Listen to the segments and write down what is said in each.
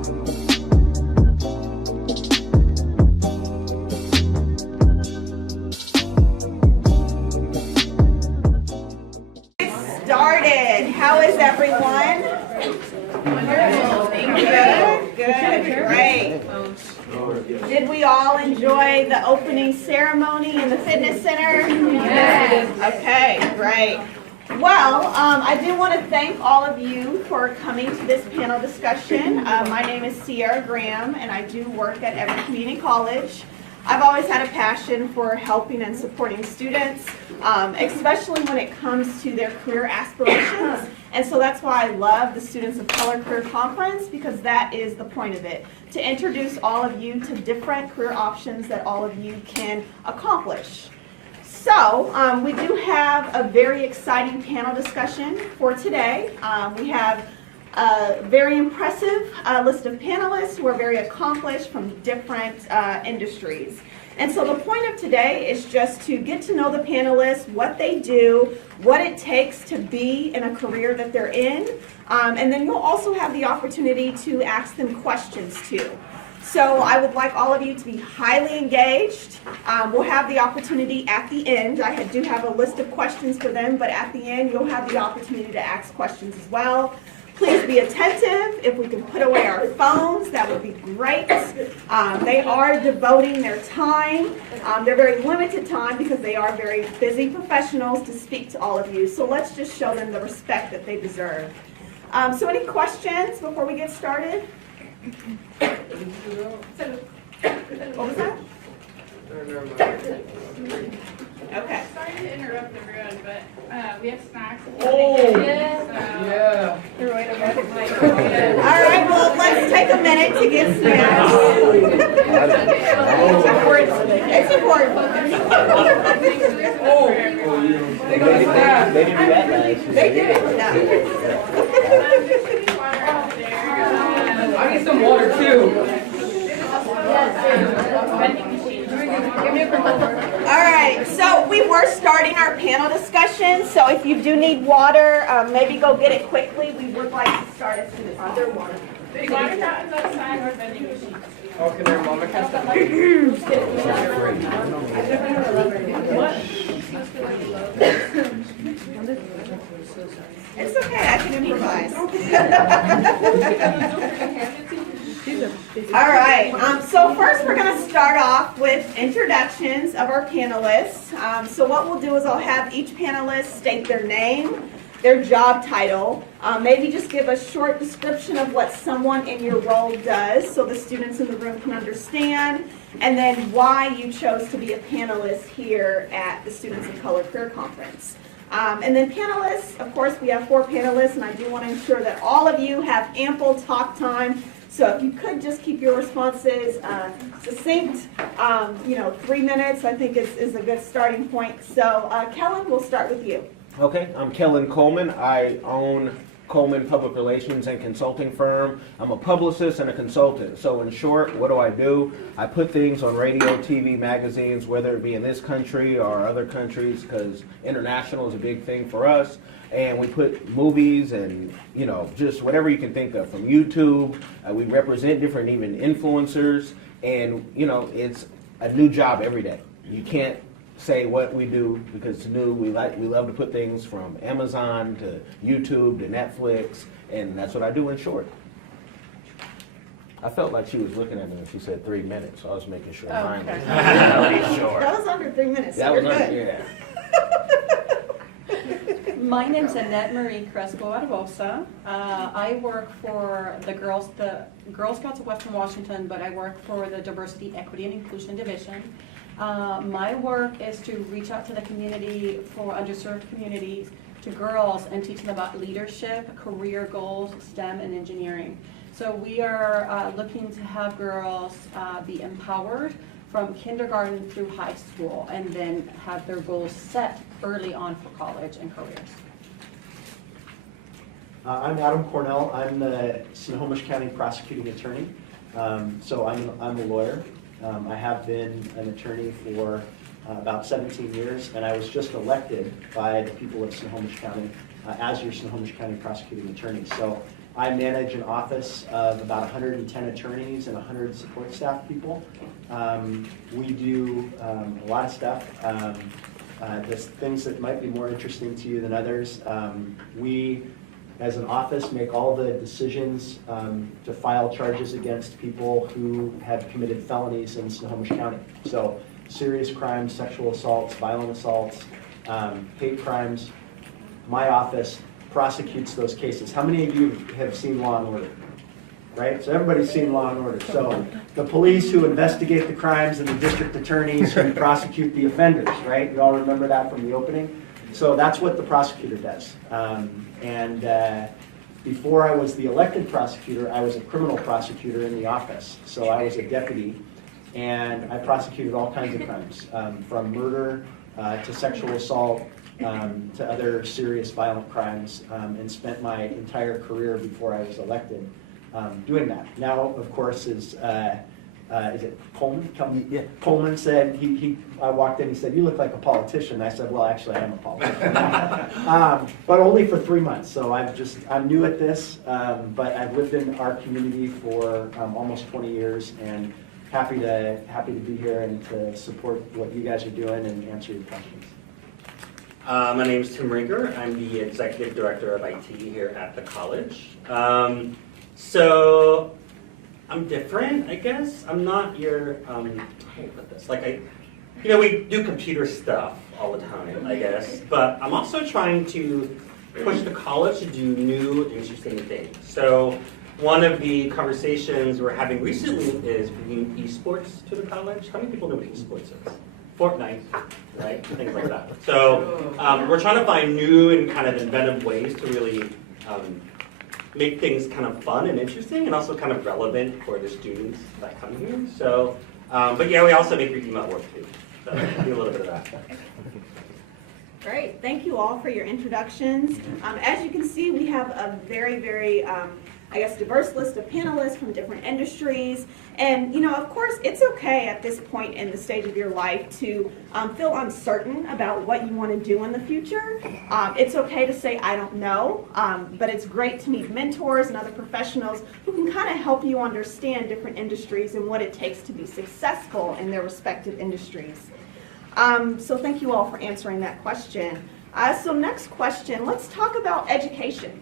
Started. How is everyone? Good, great. Did we all enjoy the opening ceremony in the fitness center? Yes. Okay, great. Well, I do want to thank all of you for coming to this panel discussion. My name is Sierra Graham, and I do work at Everett Community College. I've always had a passion for helping and supporting students, especially when it comes to their career aspirations. And so that's why I love the Students of Color Career Conference, because that is the point of it, to introduce all of you to different career options that all of you can accomplish. So we do have a very exciting panel discussion for today. We have a very impressive list of panelists who are very accomplished from different industries. And so the point of today is just to get to know the panelists, what they do, what it takes to be in a career that they're in, and then you'll also have the opportunity to ask them questions too. So I would like all of you to be highly engaged. We'll have the opportunity at the end. I do have a list of questions for them, but at the end you'll have the opportunity to ask questions as well. Please be attentive. If we can put away our phones, that would be great. They are devoting their time. They're very limited time because they are very busy professionals to speak to all of you. So let's just show them the respect that they deserve. So any questions before we get started? What was that? Okay. Sorry to interrupt everyone, but we have snacks. Oh, yeah. All right, well, let's take a minute to get snacks. It's important. It's important. Oh, they got a snack. They didn't do that nice. They did it. No. I need some water too. All right, so we were starting our panel discussion, so if you do need water, maybe go get it quickly. We would like to start as soon as possible. Water fountains outside or vending machines. Oh, can their mama catch that? It's okay, I can improvise. All right, so first we're going to start off with introductions of our panelists. So what we'll do is I'll have each panelist state their name, their job title, maybe just give a short description of what someone in your role does so the students in the room can understand, and then why you chose to be a panelist here at the Students of Color Career Conference. And then panelists, of course, we have 4 panelists, and I do want to ensure that all of you have ample talk time. So if you could just keep your responses succinct, 3 minutes I think is a good starting point. So Kellen, we'll start with you. Okay, I'm Kellen Coleman. I own Coleman Public Relations and Consulting Firm. I'm a publicist and a consultant. So in short, what do? I put things on radio, TV, magazines, whether it be in this country or other countries, because international is a big thing for us. And we put movies and, just whatever you can think of from YouTube. We represent different even influencers. And, it's a new job every day. You can't say what we do because it's new. We love to put things from Amazon to YouTube to Netflix. And that's what I do in short. I felt like she was looking at me when she said 3 minutes. So I was making sure mine was pretty short. That was under 3 minutes. That so was good. under, yeah. My name's Annette Marie Crespo Arbosa. I work for the Girl Scouts of Western Washington, but I work for the Diversity, Equity, and Inclusion Division. My work is to reach out to the community for underserved communities, to girls, and teach them about leadership, career goals, STEM, and engineering. So we are looking to have girls be empowered from kindergarten through high school, and then have their goals set early on for college and careers. I'm Adam Cornell. I'm the Snohomish County Prosecuting Attorney. So I'm a lawyer. I have been an attorney for about 17 years, and I was just elected by the people of Snohomish County as your Snohomish County Prosecuting Attorney. So I manage an office of about 110 attorneys and 100 support staff people. We do a lot of stuff. There's things that might be more interesting to you than others. We, as an office, make all the decisions to file charges against people who have committed felonies in Snohomish County. So serious crimes, sexual assaults, violent assaults, hate crimes. My office prosecutes those cases. How many of you have seen Law and Order? Right? So everybody's seen Law and Order. So the police who investigate the crimes and the district attorneys who prosecute the offenders, right? You all remember that from the opening? So that's what the prosecutor does. Before I was the elected prosecutor, I was a criminal prosecutor in the office. So I was a deputy, and I prosecuted all kinds of crimes, from murder to sexual assault, to other serious violent crimes, and spent my entire career before I was elected doing that. Now, of course, is it Coleman? Yeah. Coleman said, I walked in, he said, "You look like a politician." I said, "Well, actually, I am a politician." But only for 3 months, so I'm new at this, but I've lived in our community for almost 20 years, and happy to be here and to support what you guys are doing and answer your questions. My name is Tim Rinker. I'm the Executive Director of IT here at the college. So I'm different, I guess. I'm not your, how do I put this? Like we do computer stuff all the time, I guess. But I'm also trying to push the college to do new, interesting things. So one of the conversations we're having recently is bringing esports to the college. How many people know what esports is? Fortnite, right? Things like that. So we're trying to find new and kind of inventive ways to really make things kind of fun and interesting and also kind of relevant for the students that come here. So, but yeah, we also make your email work too. So do a little bit of that. Great, thank you all for your introductions. As you can see, we have a very, very, diverse list of panelists from different industries. And, of course, it's okay at this point in the stage of your life to feel uncertain about what you want to do in the future. It's okay to say, "I don't know," but it's great to meet mentors and other professionals who can kind of help you understand different industries and what it takes to be successful in their respective industries. So thank you all for answering that question. So next question, let's talk about education.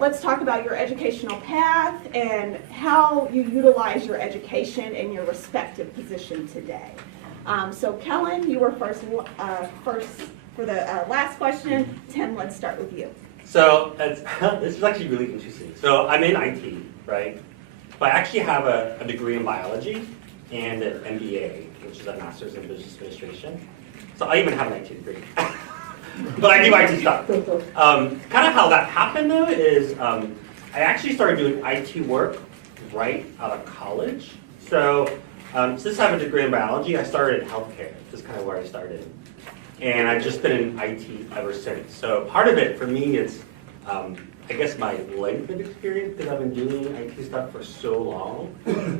Let's talk about your educational path and how you utilize your education in your respective position today. So Kellen, you were first for the last question. Tim, let's start with you. So this is actually really interesting. So I'm in IT, right? But I actually have a degree in biology and an MBA, which is a Master's in Business Administration. So I even have an IT degree. But I do IT stuff. Kind of how that happened though is I actually started doing IT work right out of college. So since I have a degree in biology, I started in healthcare. That's kind of where I started. And I've just been in IT ever since. So part of it for me is, I guess my length of experience, because I've been doing IT stuff for so long,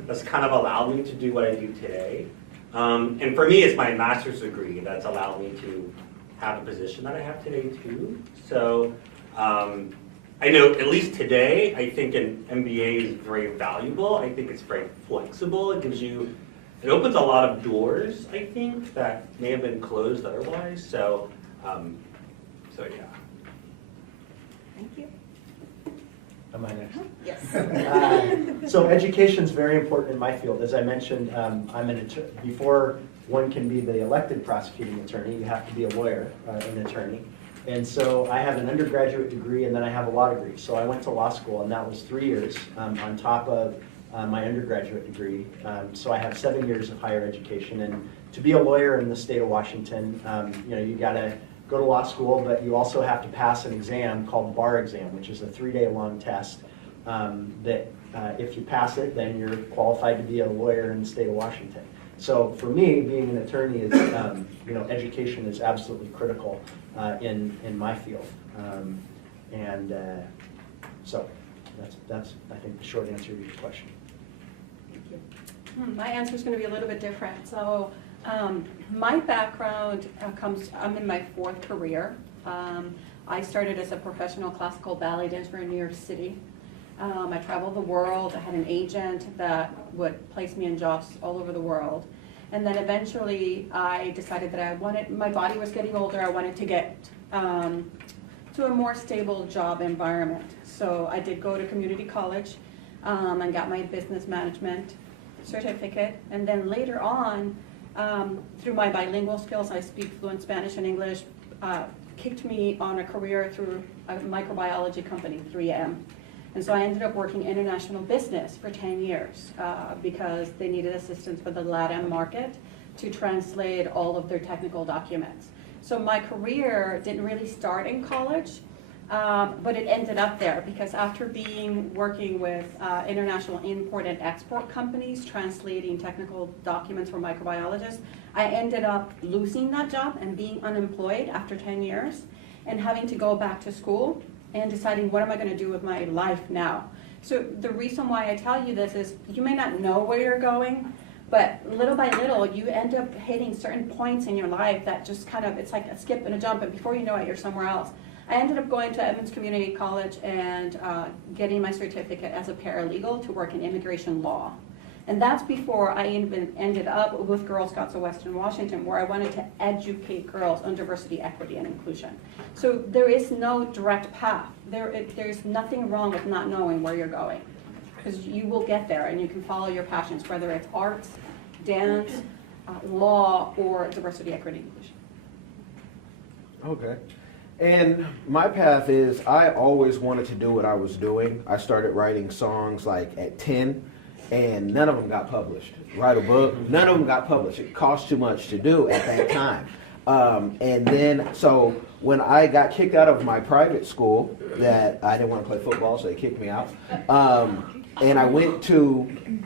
that's kind of allowed me to do what I do today. And for me, it's my master's degree that's allowed me to have a position that I have today too. So I know at least today, I think an MBA is very valuable. I think it's very flexible. It opens a lot of doors, I think, that may have been closed otherwise. So yeah. Thank you. Am I next? Yes. So education is very important in my field. As I mentioned, before one can be the elected prosecuting attorney, you have to be a lawyer, an attorney. And so I have an undergraduate degree and then I have a law degree. So I went to law school and that was 3 years on top of my undergraduate degree. So I have 7 years of higher education. And to be a lawyer in the state of Washington, you gotta go to law school, but you also have to pass an exam called the bar exam, which is a 3-day-long test that if you pass it, then you're qualified to be a lawyer in the state of Washington. So for me, being an attorney is, education is absolutely critical in my field. So that's I think the short answer to your question. Thank you. My answer is going to be a little bit different. So my background I'm in my 4th career. I started as a professional classical ballet dancer in New York City. I traveled the world. I had an agent that would place me in jobs all over the world. And then eventually I decided that my body was getting older. I wanted to get to a more stable job environment. So I did go to community college and got my business management certificate. And then later on, through my bilingual skills, I speak fluent Spanish and English, kicked me on a career through a microbiology company, 3M. And so I ended up working international business for 10 years because they needed assistance for the LATAM market to translate all of their technical documents. So my career didn't really start in college, but it ended up there because after working with international import and export companies translating technical documents for microbiologists, I ended up losing that job and being unemployed after 10 years and having to go back to school and deciding what am I going to do with my life now. So the reason why I tell you this is you may not know where you're going, but little by little you end up hitting certain points in your life that just kind of, it's like a skip and a jump, and before you know it, you're somewhere else. I ended up going to Edmonds Community College and getting my certificate as a paralegal to work in immigration law. And that's before I even ended up with Girl Scouts of Western Washington, where I wanted to educate girls on diversity, equity, and inclusion. So there is no direct path. There's nothing wrong with not knowing where you're going, because you will get there and you can follow your passions, whether it's arts, dance, law, or diversity, equity, and inclusion. Okay. And my path is I always wanted to do what I was doing. I started writing songs like at 10. And none of them got published. Write a book, none of them got published. It cost too much to do at that time. And then, so when I got kicked out of my private school, that I didn't want to play football, so they kicked me out. And I went to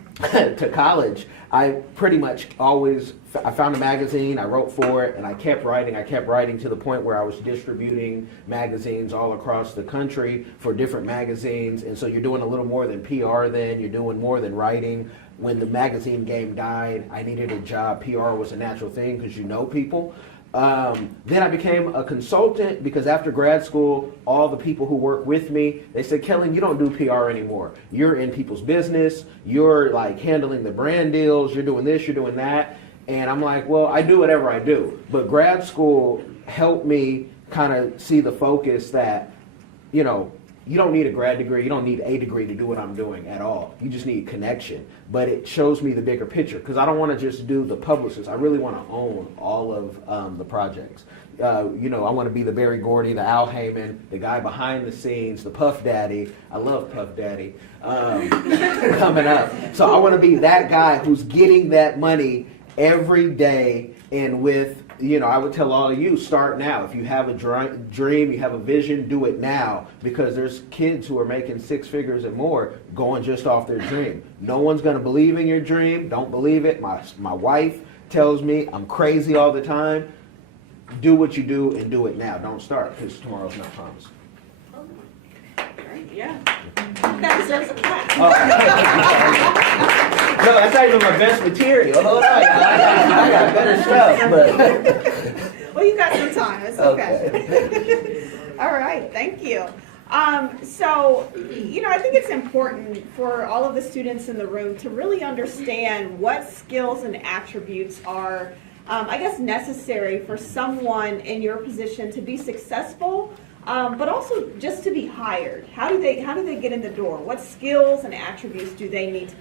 college. I pretty much I found a magazine, I wrote for it, and I kept writing to the point where I was distributing magazines all across the country for different magazines. And so you're doing a little more than PR then, you're doing more than writing. When the magazine game died, I needed a job. PR was a natural thing because you know people. Then I became a consultant because after grad school, all the people who work with me, they said, Kellen, you don't do PR anymore. You're in people's business. You're like handling the brand deals. You're doing this, you're doing that. And I'm like, well, I do whatever I do. But grad school helped me kind of see the focus that, you know, you don't need a grad degree, you don't need a degree to do what I'm doing at all. You just need connection. But it shows me the bigger picture because I don't want to just do the publicist. I really want to own all of the projects. You know, I want to be the Barry Gordy, the Al Heyman, the guy behind the scenes, the Puff Daddy. I love Puff Daddy coming up. So I want to be that guy who's getting that money every day. And with, you know, I would tell all of you, start now. If you have a dream, you have a vision, do it now. Because there's kids who are making 6 figures and more going just off their dream. No one's going to believe in your dream. Don't believe it. My wife tells me I'm crazy all the time. Do what you do and do it now. Don't start because tomorrow's not promised. Yeah. That deserves a clap. No, that's not even my best material. Hold on. I got better stuff. But Well, you got some time. It's okay. All right. Thank you. So, you know, I think it's important for all of the students in the room to really understand what skills and attributes are, I guess, necessary for someone in your position to be successful, but also just to be hired. How do they get in the door? What skills and attributes do they need to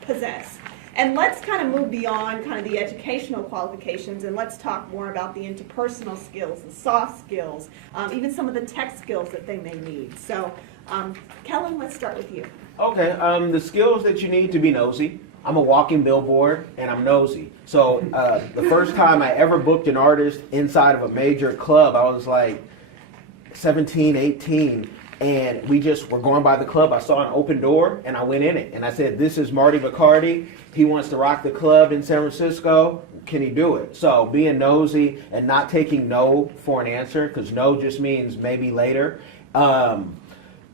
possess? And let's kind of move beyond kind of the educational qualifications and let's talk more about the interpersonal skills, the soft skills, even some of the tech skills that they may need. So, Kellen, let's start with you. okay, the skills that you need to be nosy. I'm a walking billboard and I'm nosy. So the first time I ever booked an artist inside of a major club, I was like 17, 18. And we just were going by the club. I saw an open door and I went in it. And I said, this is Marty Bacardi. He wants to rock the club in San Francisco. Can he do it? So being nosy and not taking no for an answer, because no just means maybe later.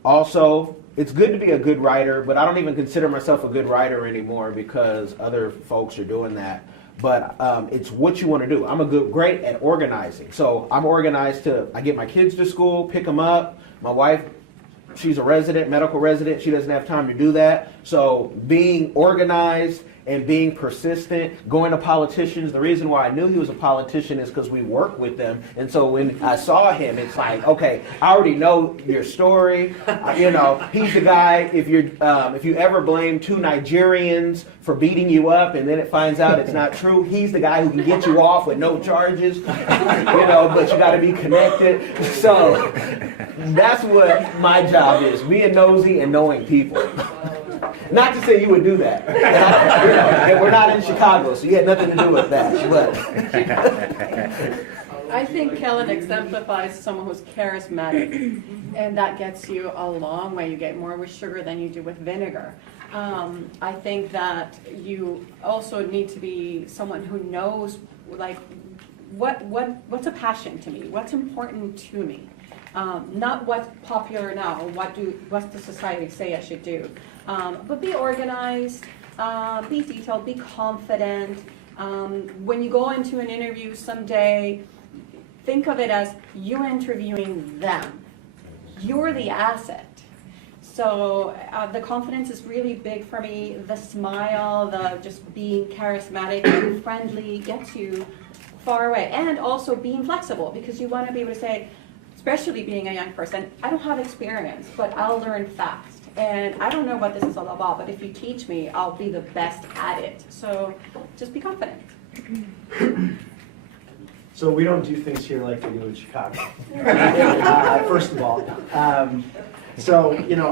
Also, it's good to be a good writer, but I don't even consider myself a good writer anymore because other folks are doing that. but it's what you want to do. I'm great at organizing. So I'm organized I get my kids to school, pick them up. My wife, she's a medical resident. She doesn't have time to do that. So being organized and being persistent, going to politicians. The reason why I knew he was a politician is because we work with them. And so when I saw him, it's like, okay, I already know your story. He's the guy, if you ever blame two Nigerians for beating you up and then it finds out it's not true, he's the guy who can get you off with no charges, but you got to be connected. So that's what my job is, being nosy and knowing people. Not to say you would do that. And we're not in Chicago, so you had nothing to do with that. But I think Kellen exemplifies someone who's charismatic, and that gets you a long way. You get more with sugar than you do with vinegar. I think that you also need to be someone who knows, like, what's a passion to me? What's important to me? Not what's popular now, or what's the society say I should do. But be organized, be detailed, be confident. When you go into an interview someday, think of it as you interviewing them. You're the asset. So the confidence is really big for me. The smile, the just being charismatic and friendly gets you far away. And also being flexible, because you want to be able to say, especially being a young person, I don't have experience, but I'll learn fast. And I don't know what this is all about, but if you teach me, I'll be the best at it. So just be confident. So we don't do things here like they do in Chicago. First of all,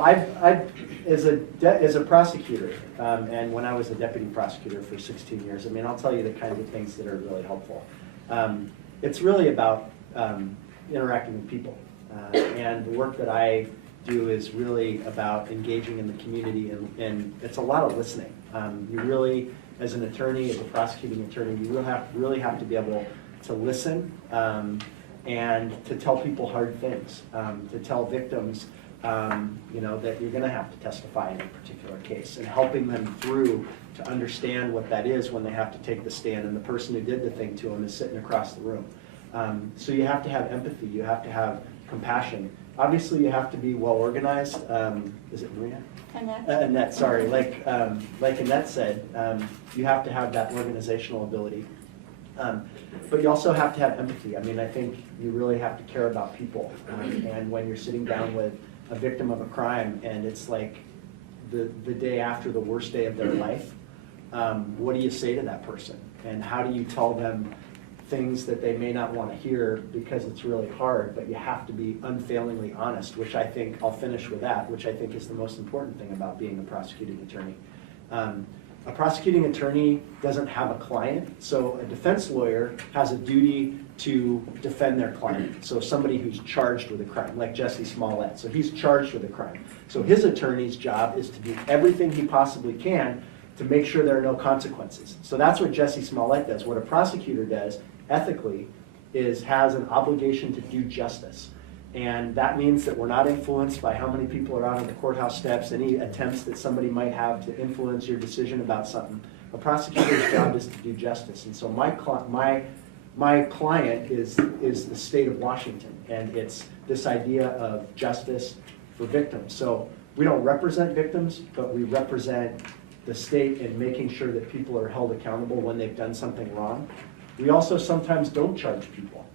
I've as a prosecutor, and when I was a deputy prosecutor for 16 years, I'll tell you the kinds of things that are really helpful. It's really about interacting with people, and the work that I do is really about engaging in the community, and it's a lot of listening. You really, as an attorney, as a prosecuting attorney, you really have to be able to listen and to tell people hard things, to tell victims that you're going to have to testify in a particular case, and helping them through to understand what that is when they have to take the stand, and the person who did the thing to them is sitting across the room. So you have to have empathy, you have to have compassion. Obviously, you have to be well organized. Is it Maria? Annette. Annette, sorry. Like Annette said, you have to have that organizational ability. But you also have to have empathy. I think you really have to care about people. And when you're sitting down with a victim of a crime and it's like the day after the worst day of their life, what do you say to that person? And how do you tell them things that they may not want to hear because it's really hard, but you have to be unfailingly honest, which I think, I'll finish with that, which I think is the most important thing about being a prosecuting attorney. A prosecuting attorney doesn't have a client, so a defense lawyer has a duty to defend their client. So somebody who's charged with a crime, like Jesse Smollett, so he's charged with a crime. So his attorney's job is to do everything he possibly can to make sure there are no consequences. So that's what Jesse Smollett does. What a prosecutor does ethically has an obligation to do justice. And that means that we're not influenced by how many people are out on the courthouse steps, any attempts that somebody might have to influence your decision about something. A prosecutor's job is to do justice. And so my client is the state of Washington, and it's this idea of justice for victims. So we don't represent victims, but we represent the state in making sure that people are held accountable when they've done something wrong. We also sometimes don't charge people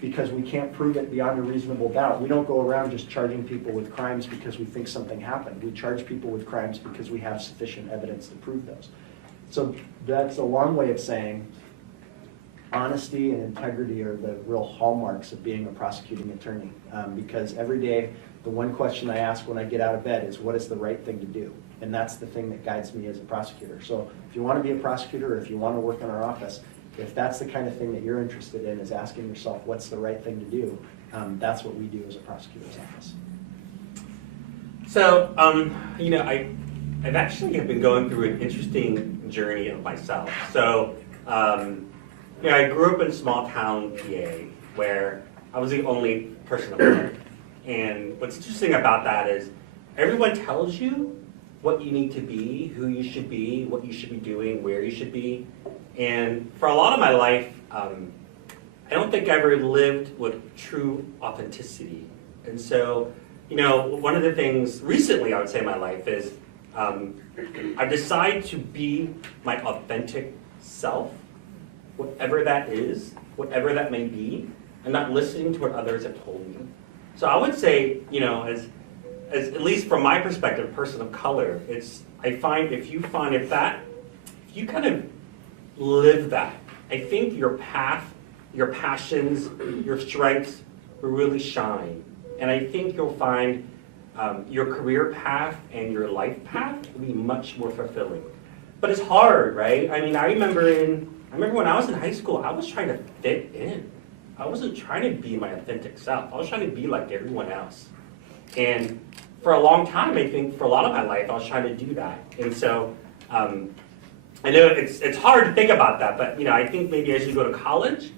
because we can't prove it beyond a reasonable doubt. We don't go around just charging people with crimes because we think something happened. We charge people with crimes because we have sufficient evidence to prove those. So that's a long way of saying honesty and integrity are the real hallmarks of being a prosecuting attorney, because every day the one question I ask when I get out of bed is, what is the right thing to do? And that's the thing that guides me as a prosecutor. So if you want to be a prosecutor, or if you want to work in our office, if that's the kind of thing that you're interested in, is asking yourself what's the right thing to do, that's what we do as a prosecutor's office. So, I've actually been going through an interesting journey of myself. So, I grew up in a small town PA where I was the only person of color. And what's interesting about that is everyone tells you what you need to be, who you should be, what you should be doing, where you should be. And for a lot of my life, I don't think I ever lived with true authenticity. And so, one of the things recently I would say in my life is I've decided to be my authentic self, whatever that is, whatever that may be, and not listening to what others have told me. So I would say, as at least from my perspective, person of color, I find if you kind of live that, I think your path, your passions, your strengths will really shine. And I think you'll find your career path and your life path will be much more fulfilling. But it's hard, right? I mean, I remember when I was in high school, I was trying to fit in. I wasn't trying to be my authentic self. I was trying to be like everyone else. And for a long time, I think for a lot of my life, I was trying to do that. And so I know it's hard to think about that, but I think maybe as you go to college,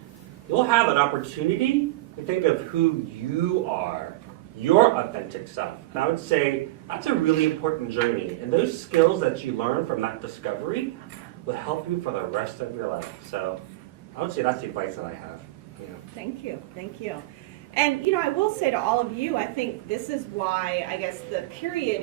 you'll have an opportunity to think of who you are, your authentic self. And I would say that's a really important journey. And those skills that you learn from that discovery will help you for the rest of your life. So I would say that's the advice that I have. Thank you, thank you. And I will say to all of you, I think this is why I guess the period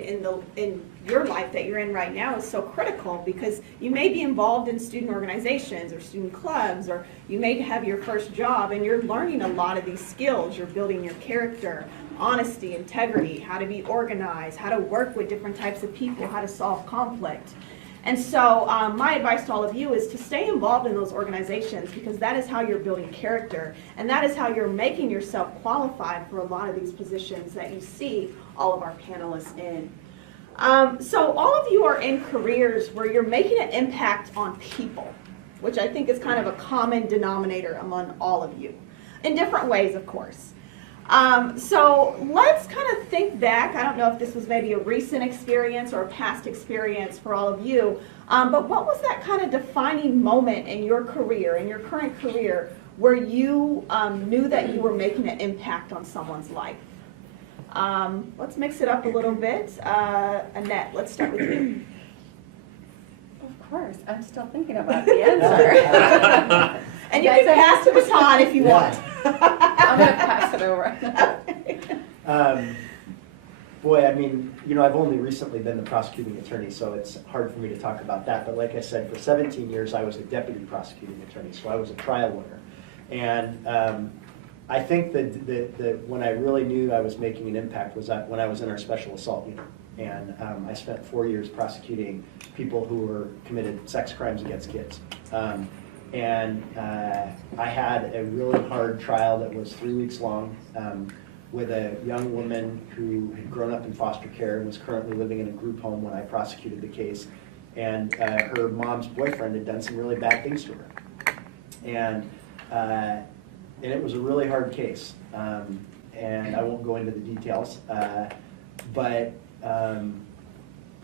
in your life that you're in right now is so critical, because you may be involved in student organizations or student clubs, or you may have your first job and you're learning a lot of these skills. You're building your character, honesty, integrity, how to be organized, how to work with different types of people, how to solve conflict. And so my advice to all of you is to stay involved in those organizations, because that is how you're building character, and that is how you're making yourself qualified for a lot of these positions that you see all of our panelists in. So all of you are in careers where you're making an impact on people, which I think is kind of a common denominator among all of you, in different ways, of course. So let's kind of think back. I don't know if this was maybe a recent experience or a past experience for all of you, but what was that kind of defining moment in your career, in your current career, where you knew that you were making an impact on someone's life? Let's mix it up a little bit. Annette, let's start with you. Of course, I'm still thinking about the answer. And you can pass the baton if you want. I'm going to pass it over. Boy, I mean, I've only recently been the prosecuting attorney, so it's hard for me to talk about that. But like I said, for 17 years, I was a deputy prosecuting attorney, so I was a trial lawyer. And I think that when I really knew I was making an impact was when I was in our special assault unit. And I spent 4 years prosecuting people who were committed sex crimes against kids. And I had a really hard trial that was 3 weeks long with a young woman who had grown up in foster care and was currently living in a group home when I prosecuted the case. And her mom's boyfriend had done some really bad things to her. And it was a really hard case. And I won't go into the details. But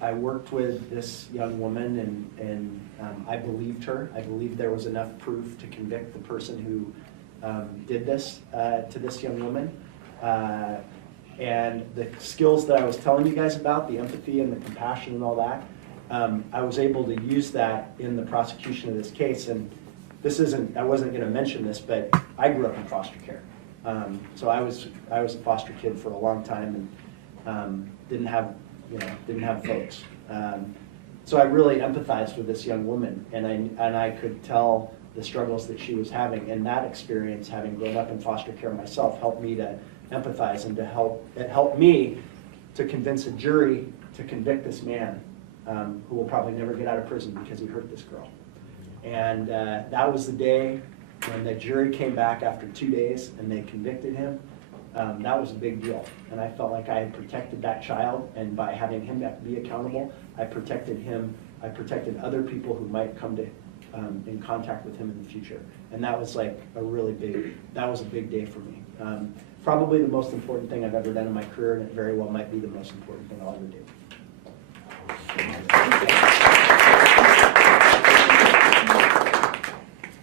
I worked with this young woman, and I believed her. I believed there was enough proof to convict the person who did this to this young woman. And the skills that I was telling you guys about, the empathy and the compassion and all that, I was able to use that in the prosecution of this case. And I wasn't going to mention this, but I grew up in foster care. So I was a foster kid for a long time, and didn't have folks. So I really empathized with this young woman, and I could tell the struggles that she was having. And that experience, having grown up in foster care myself, helped me to empathize and it helped me to convince a jury to convict this man who will probably never get out of prison because he hurt this girl. And that was the day when the jury came back after 2 days and they convicted him. That was a big deal, and I felt like I had protected that child, and by having him be accountable, I protected him. I protected other people who might come to in contact with him in the future, and that was like a big day for me. Probably the most important thing I've ever done in my career, and it very well might be the most important thing I'll ever do.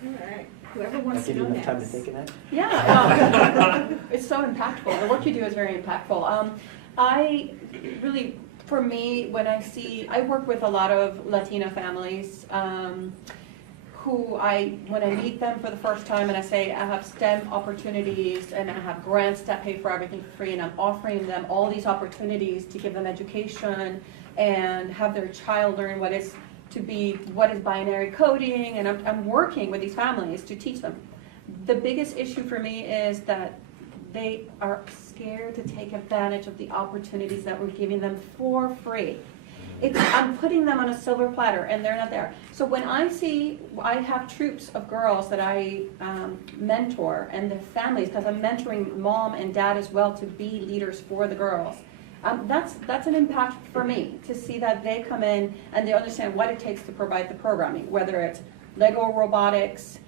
All right. Whoever wants to Did you go have enough time to next. think of that? Yeah, it's so impactful. The work you do is very impactful. I really for me, when I work with a lot of Latina families, when I meet them for the first time and I say I have STEM opportunities and I have grants that pay for everything for free and I'm offering them all these opportunities to give them education and have their child learn what is binary coding, and I'm working with these families to teach them. The biggest issue for me is that they are scared to take advantage of the opportunities that we're giving them for free. I'm putting them on a silver platter and they're not there. So when I have troops of girls that I mentor and their families, because I'm mentoring mom and dad as well to be leaders for the girls, that's an impact for me to see that they come in and they understand what it takes to provide the programming, whether it's Lego robotics,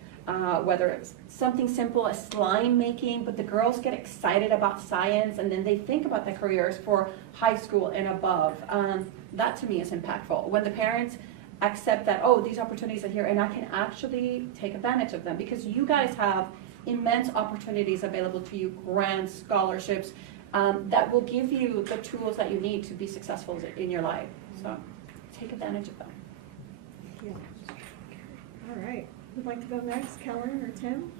whether it's something simple as slime making, but the girls get excited about science and then they think about their careers for high school and above. That to me is impactful. When the parents accept that, oh, these opportunities are here and I can actually take advantage of them, because you guys have immense opportunities available to you, grants, scholarships, that will give you the tools that you need to be successful in your life. So take advantage of them. Yeah. All right. Who'd like to go next, Kellen or Tim?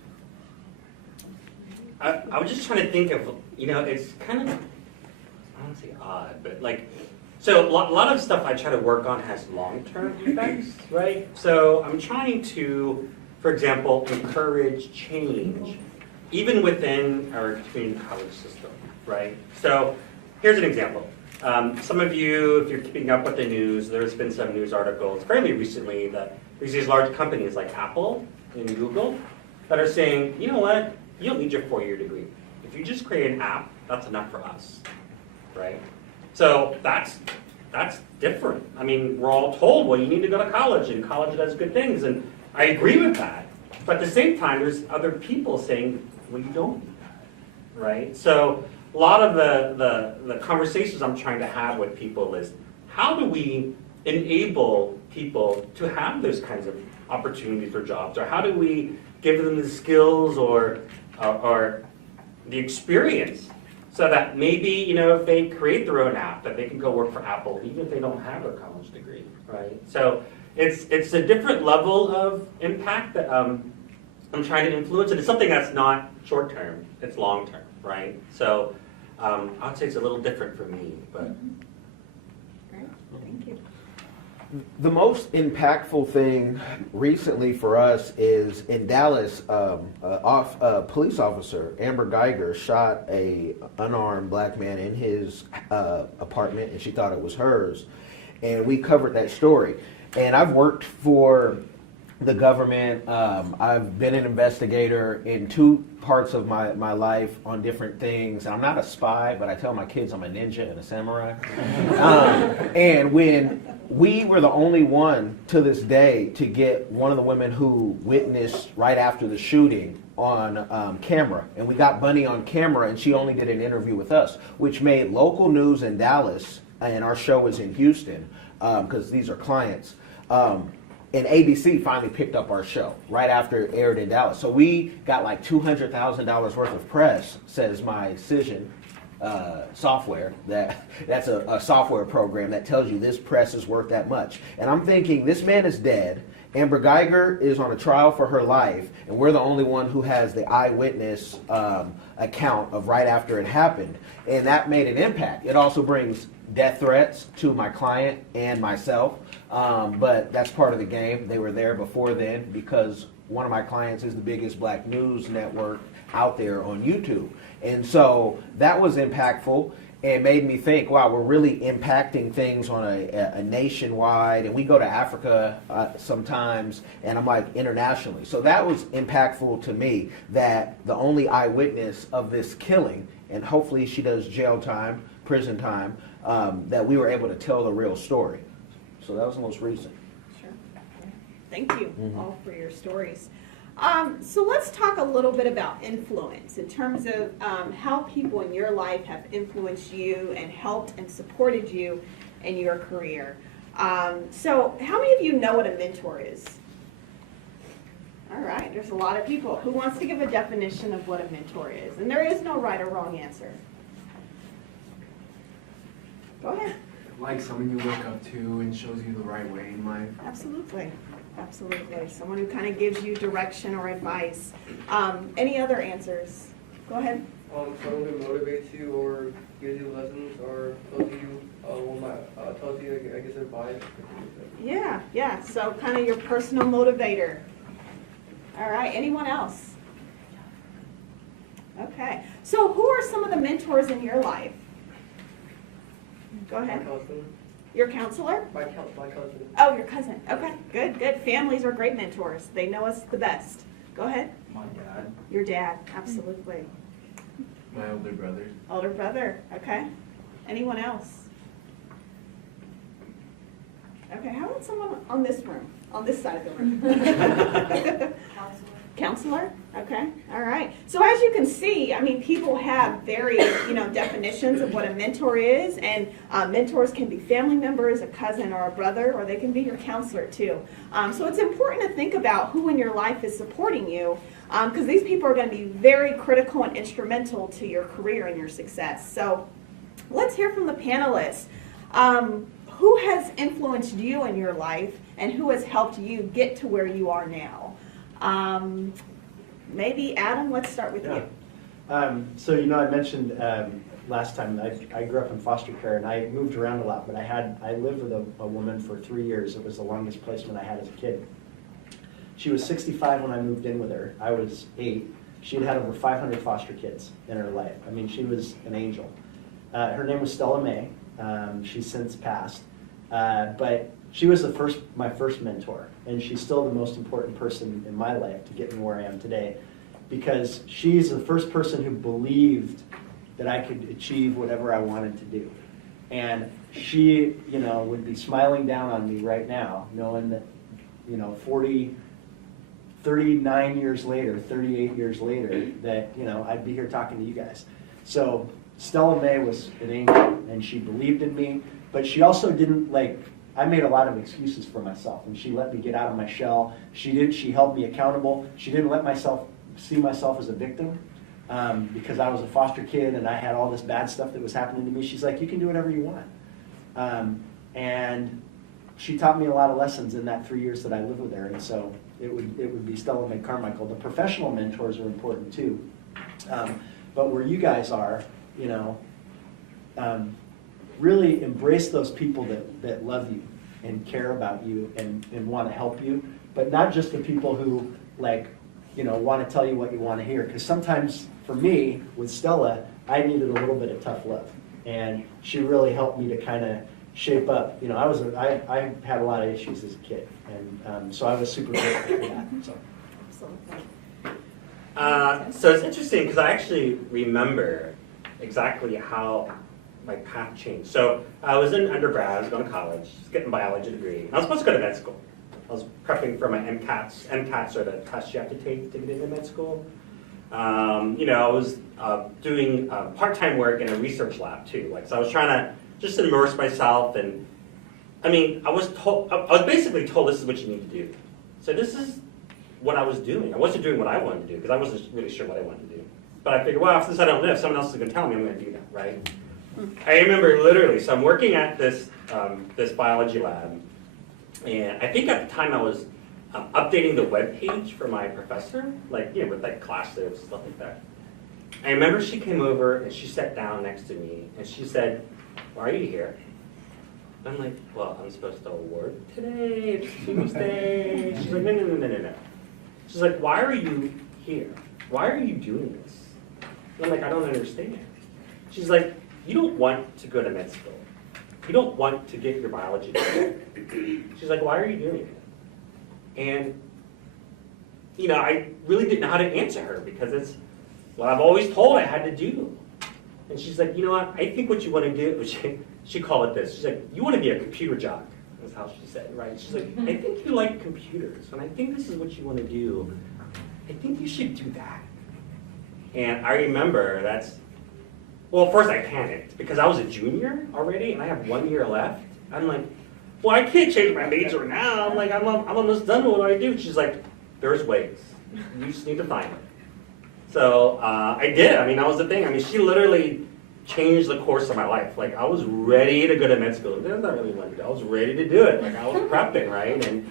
I was just trying to think of, it's kind of, I don't want to say odd, but so a lot of stuff I try to work on has long-term effects, right? So I'm trying to, for example, encourage change, even within our community college system, right? So here's an example. Some of you, if you're keeping up with the news, there's been some news articles fairly recently that there's these large companies like Apple and Google that are saying, you know what, you don't need your 4-year degree. If you just create an app, that's enough for us, right? So that's different. I mean, we're all told, well, you need to go to college, and college does good things, and I agree with that. But at the same time, there's other people saying, well, you don't need that, right? So a lot of the conversations I'm trying to have with people is, how do we enable people to have those kinds of opportunities for jobs, or how do we give them the skills or the experience so that maybe, if they create their own app, that they can go work for Apple, even if they don't have a college degree, right? So it's a different level of impact that I'm trying to influence, and it's something that's not short-term, it's long-term, right? So I would say it's a little different for me, but. Great, thank you. The most impactful thing recently for us is in Dallas, a police officer, Amber Geiger, shot a unarmed black man in his apartment, and she thought it was hers. And we covered that story. And I've worked for the government. I've been an investigator in 2 parts of my life on different things. I'm not a spy, but I tell my kids I'm a ninja and a samurai. And when we were the only one to this day to get one of the women who witnessed right after the shooting on camera, and we got Bunny on camera, and she only did an interview with us, which made local news in Dallas, and our show was in Houston, because these are clients. And ABC finally picked up our show right after it aired in Dallas. So we got like $200,000 worth of press, says my Cision software. That's a software program that tells you this press is worth that much. And I'm thinking, this man is dead. Amber Geiger is on a trial for her life, and we're the only one who has the eyewitness account of right after it happened. And that made an impact. It also brings death threats to my client and myself, but that's part of the game. They were there before then because one of my clients is the biggest black news network out there on YouTube. And so that was impactful and made me think, wow, we're really impacting things on a nationwide, and we go to Africa sometimes, and I'm like internationally. So that was impactful to me, that the only eyewitness of this killing, and hopefully she does jail time, prison time, that we were able to tell the real story. So that was the most recent. Sure. Thank you all for your stories. So let's talk a little bit about influence in terms of how people in your life have influenced you and helped and supported you in your career. So how many of you know what a mentor is? All right, there's a lot of people. Who wants to give a definition of what a mentor is? And there is no right or wrong answer. Go ahead. like someone you look up to and shows you the right way in life. Absolutely, absolutely. Someone who kind of gives you direction or advice. Any other answers? Go ahead. Someone who motivates you or gives you lessons or tells you, I guess, advice. Yeah. So kind of your personal motivator. All right. Anyone else? Okay. So who are some of the mentors in your life? Go ahead. My cousin. Your counselor? My cousin. Oh, your cousin. Okay. Good. Families are great mentors. They know us the best. Go ahead. My dad. Your dad. Absolutely. My older brother. Older brother. Okay. Anyone else? Okay. How about someone on this room? On this side of the room? Counselor? Okay, all right. So as you can see, I mean, people have very, definitions of what a mentor is, and mentors can be family members, a cousin or a brother, or they can be your counselor too. So it's important to think about who in your life is supporting you, because these people are going to be very critical and instrumental to your career and your success. So let's hear from the panelists. Who has influenced you in your life, and who has helped you get to where you are now? Maybe Adam, let's start with you. So I mentioned last time I grew up in foster care and I moved around a lot, but I lived with a woman for 3 years. It was the longest placement I had as a kid. She was 65 when I moved in with her. I was 8. She had over 500 foster kids in her life. I mean, she was an angel. Her name was Stella May. She's since passed, but she was my first mentor, and she's still the most important person in my life to get me where I am today, because she's the first person who believed that I could achieve whatever I wanted to do. And she, would be smiling down on me right now, knowing that, 39 years later, 38 years later, that, I'd be here talking to you guys. So Stella May was an angel, and she believed in me, but she also didn't I made a lot of excuses for myself, and she let me get out of my shell. She held me accountable. She didn't let see myself as a victim, because I was a foster kid and I had all this bad stuff that was happening to me. She's like, you can do whatever you want. And she taught me a lot of lessons in that 3 years that I lived with her, and so it would be Stella May Carmichael. The professional mentors are important too. But where you guys are, really embrace those people that love you and care about you and want to help you, but not just the people who want to tell you what you want to hear. Because sometimes for me, with Stella, I needed a little bit of tough love, and she really helped me to kind of shape up. I had a lot of issues as a kid, and so I was super grateful for that. So it's interesting because I actually remember exactly how my path changed. So I was in undergrad, I was going to college, getting a biology degree. I was supposed to go to med school. I was prepping for my MCATs. MCATs are the tests you have to take to get into med school. I was doing part-time work in a research lab too. So I was trying to just immerse myself, and I was basically told this is what you need to do. So this is what I was doing. I wasn't doing what I wanted to do because I wasn't really sure what I wanted to do. But I figured, well, since I don't know, if someone else is going to tell me, I'm going to do that, right? I remember literally, so I'm working at this biology lab, and I think at the time I was updating the web page for my professor, with classes, stuff like that. I remember she came over and she sat down next to me and she said, "Why are you here?" I'm like, "Well, I'm supposed to work today, it's Tuesday." She's like, No. She's like, "Why are you here? Why are you doing this?" And I'm like, "I don't understand." She's like, "You don't want to go to med school. You don't want to get your biology degree." She's like, "Why are you doing it?" And, I really didn't know how to answer her because it's what I've always told I had to do. And she's like, "You know what, I think what you want to do," she called it this. She's like, "You want to be a computer jock." That's how she said it, right? She's like, "I think you like computers, and I think this is what you want to do. I think you should do that." And I remember well, first I panicked because I was a junior already and I have 1 year left. I'm like, well, I can't change my major now. I'm like, I'm almost done. What do I do? She's like, "There's ways. You just need to find them." So I did. That was the thing. She literally changed the course of my life. Like I was ready to go to med school. That's not really what I did. I was ready to do it. Like I was prepping, right? And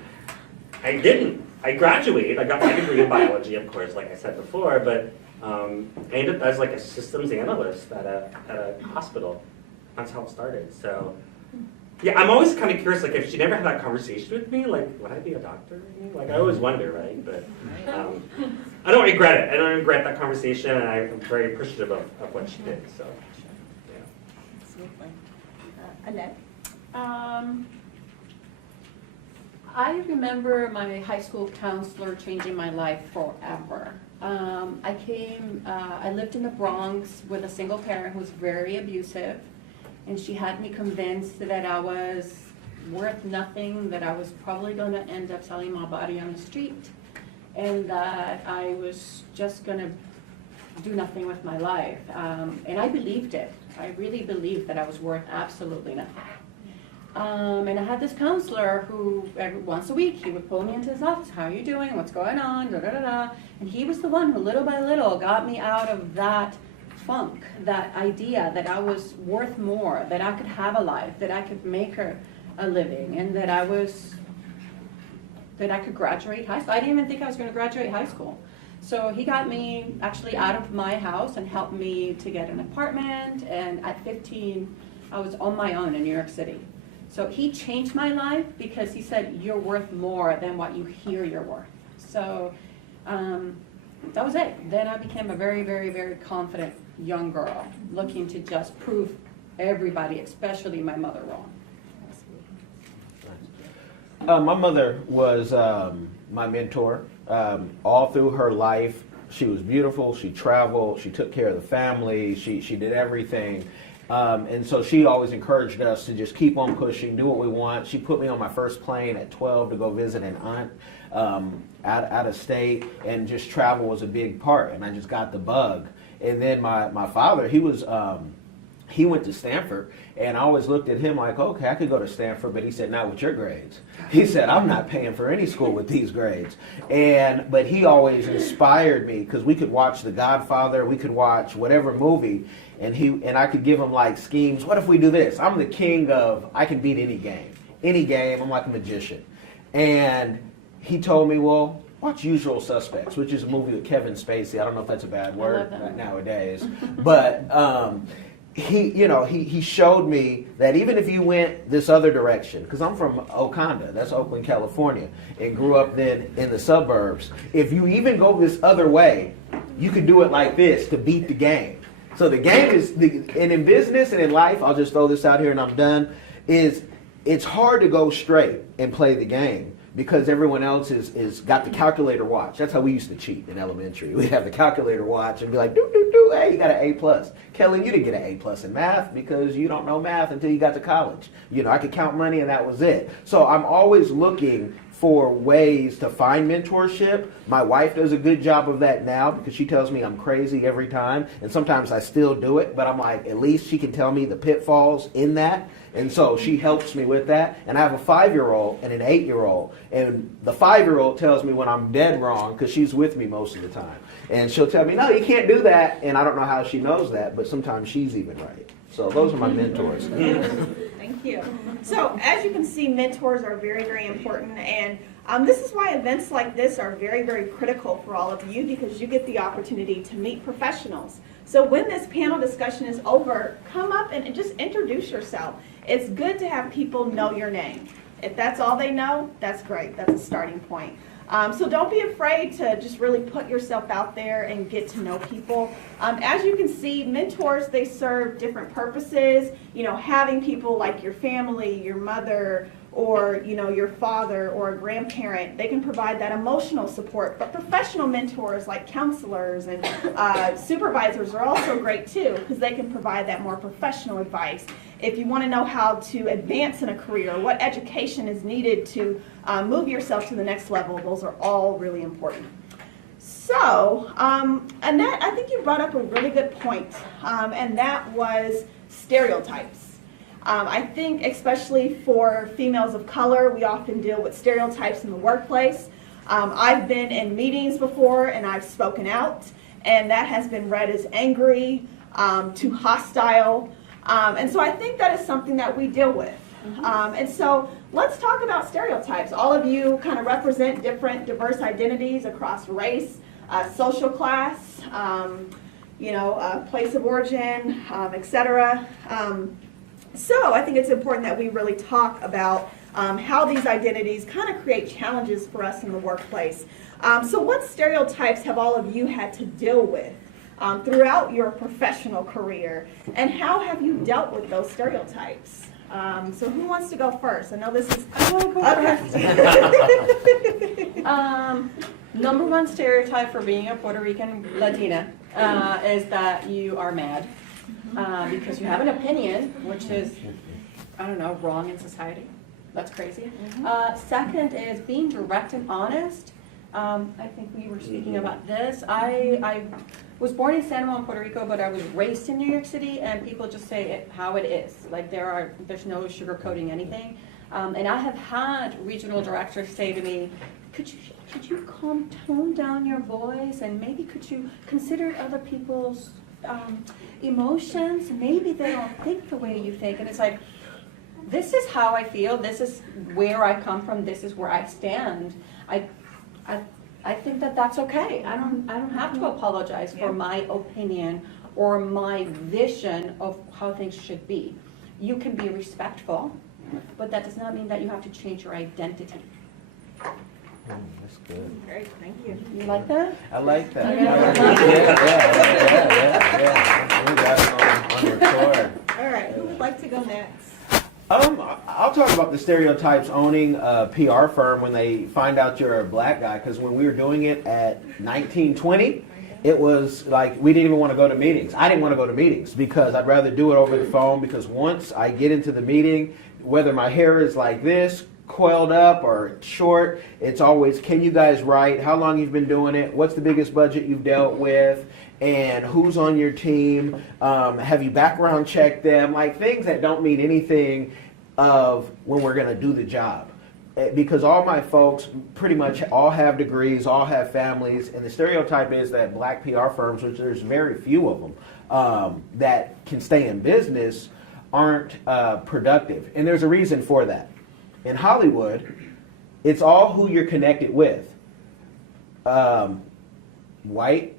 I didn't. I graduated. I got my degree in biology, of course, like I said before, but I ended up as like a systems analyst at a hospital. That's how it started. So yeah, I'm always kind of curious, like if she never had that conversation with me, like would I be a doctor? Like I always wonder, right? But I don't regret it. I don't regret that conversation, and I'm very appreciative of what she did. So yeah. Absolutely. Annette? I remember my high school counselor changing my life forever. I lived in the Bronx with a single parent who was very abusive, and she had me convinced that I was worth nothing, that I was probably going to end up selling my body on the street, and that I was just going to do nothing with my life. And I believed it. I really believed that I was worth absolutely nothing. And I had this counselor who, once a week, he would pull me into his office. How are you doing? What's going on? Da, da, da, da. And he was the one who, little by little, got me out of that funk, that idea that I was worth more, that I could have a life, that I could make a living, and that I could graduate high school. I didn't even think I was going to graduate high school. So he got me actually out of my house and helped me to get an apartment. And at 15, I was on my own in New York City. So he changed my life because he said, you're worth more than what you hear you're worth. So that was it. Then I became a very, very, very confident young girl looking to just prove everybody, especially my mother, wrong. My mother was my mentor all through her life. She was beautiful. She traveled. She took care of the family. She did everything. And so she always encouraged us to just keep on pushing, do what we want. She put me on my first plane at 12 to go visit an aunt out of state, and just travel was a big part, and I just got the bug. And then my father, he went to Stanford, and I always looked at him like, okay, I could go to Stanford, but he said, not with your grades. He said, I'm not paying for any school with these grades. But he always inspired me, because we could watch The Godfather, we could watch whatever movie, and I could give him like schemes. What if we do this? I'm the king of, I can beat any game. Any game, I'm like a magician. And he told me, well, watch Usual Suspects, which is a movie with Kevin Spacey. I don't know if that's a bad word nowadays. But he showed me that even if you went this other direction, because I'm from Oconda, that's Oakland, California, and grew up then in the suburbs, if you even go this other way, you could do it like this to beat the game. So the game is, and in business and in life, I'll just throw this out here and I'm done, is it's hard to go straight and play the game, because everyone else is got the calculator watch. That's how we used to cheat in elementary. We'd have the calculator watch and be like, hey, you got an A+. Kellen, you didn't get an A+ in math because you don't know math until you got to college. I could count money and that was it. So I'm always looking for ways to find mentorship. My wife does a good job of that now, because she tells me I'm crazy every time, and sometimes I still do it, but I'm like, at least she can tell me the pitfalls in that. And so she helps me with that. And I have a 5-year-old and an 8-year-old. And the 5-year-old tells me when I'm dead wrong, because she's with me most of the time. And she'll tell me, no, you can't do that. And I don't know how she knows that, but sometimes she's even right. So those are my mentors. Thank you. So as you can see, mentors are very, very important. And this is why events like this are very, very critical for all of you, because you get the opportunity to meet professionals. So when this panel discussion is over, come up and just introduce yourself. It's good to have people know your name. If that's all they know, that's great. That's a starting point. So don't be afraid to just really put yourself out there and get to know people. As you can see, mentors, they serve different purposes. Having people like your family, your mother, or your father or a grandparent, they can provide that emotional support. But professional mentors like counselors and supervisors are also great too, because they can provide that more professional advice. If you want to know how to advance in a career, what education is needed to move yourself to the next level, those are all really important. So, Annette, I think you brought up a really good point, and that was stereotypes. I think especially for females of color, we often deal with stereotypes in the workplace. I've been in meetings before and I've spoken out, and that has been read as angry to hostile. And so I think that is something that we deal with. And so let's talk about stereotypes. All of you kind of represent different diverse identities across race, social class, place of origin, etc. So I think it's important that we really talk about how these identities kind of create challenges for us in the workplace. So what stereotypes have all of you had to deal with throughout your professional career, and how have you dealt with those stereotypes? So who wants to go first? I know this is... I want to go first. Number one stereotype for being a Puerto Rican Latina is that you are mad because you have an opinion, which is, I don't know, wrong in society. That's crazy. Second is being direct and honest. I think we were speaking about this. I was born in San Juan, Puerto Rico, but I was raised in New York City, and people just say it how it is. Like there's no sugarcoating anything. And I have had regional directors say to me, could you tone down your voice, and maybe could you consider other people's emotions? Maybe they don't think the way you think. And it's like, this is how I feel. This is where I come from. This is where I stand. I think that that's okay. I don't have to apologize for my opinion or my vision of how things should be. You can be respectful, but that does not mean that you have to change your identity. That's good. Great, thank you. You like that? I like that. Yeah. We got it on record. All right, who would like to go next? I'll talk about the stereotypes owning a PR firm when they find out you're a black guy, because when we were doing it at 1920, it was like we didn't even want to go to meetings. I didn't want to go to meetings because I'd rather do it over the phone, because once I get into the meeting, whether my hair is like this, coiled up or short, it's always, can you guys write, how long you've been doing it, what's the biggest budget you've dealt with, and who's on your team, have you background checked them, like things that don't mean anything of when we're going to do the job. Because all my folks pretty much all have degrees, all have families, and the stereotype is that black PR firms, which there's very few of them, that can stay in business, aren't productive. And there's a reason for that. In Hollywood, it's all who you're connected with. White,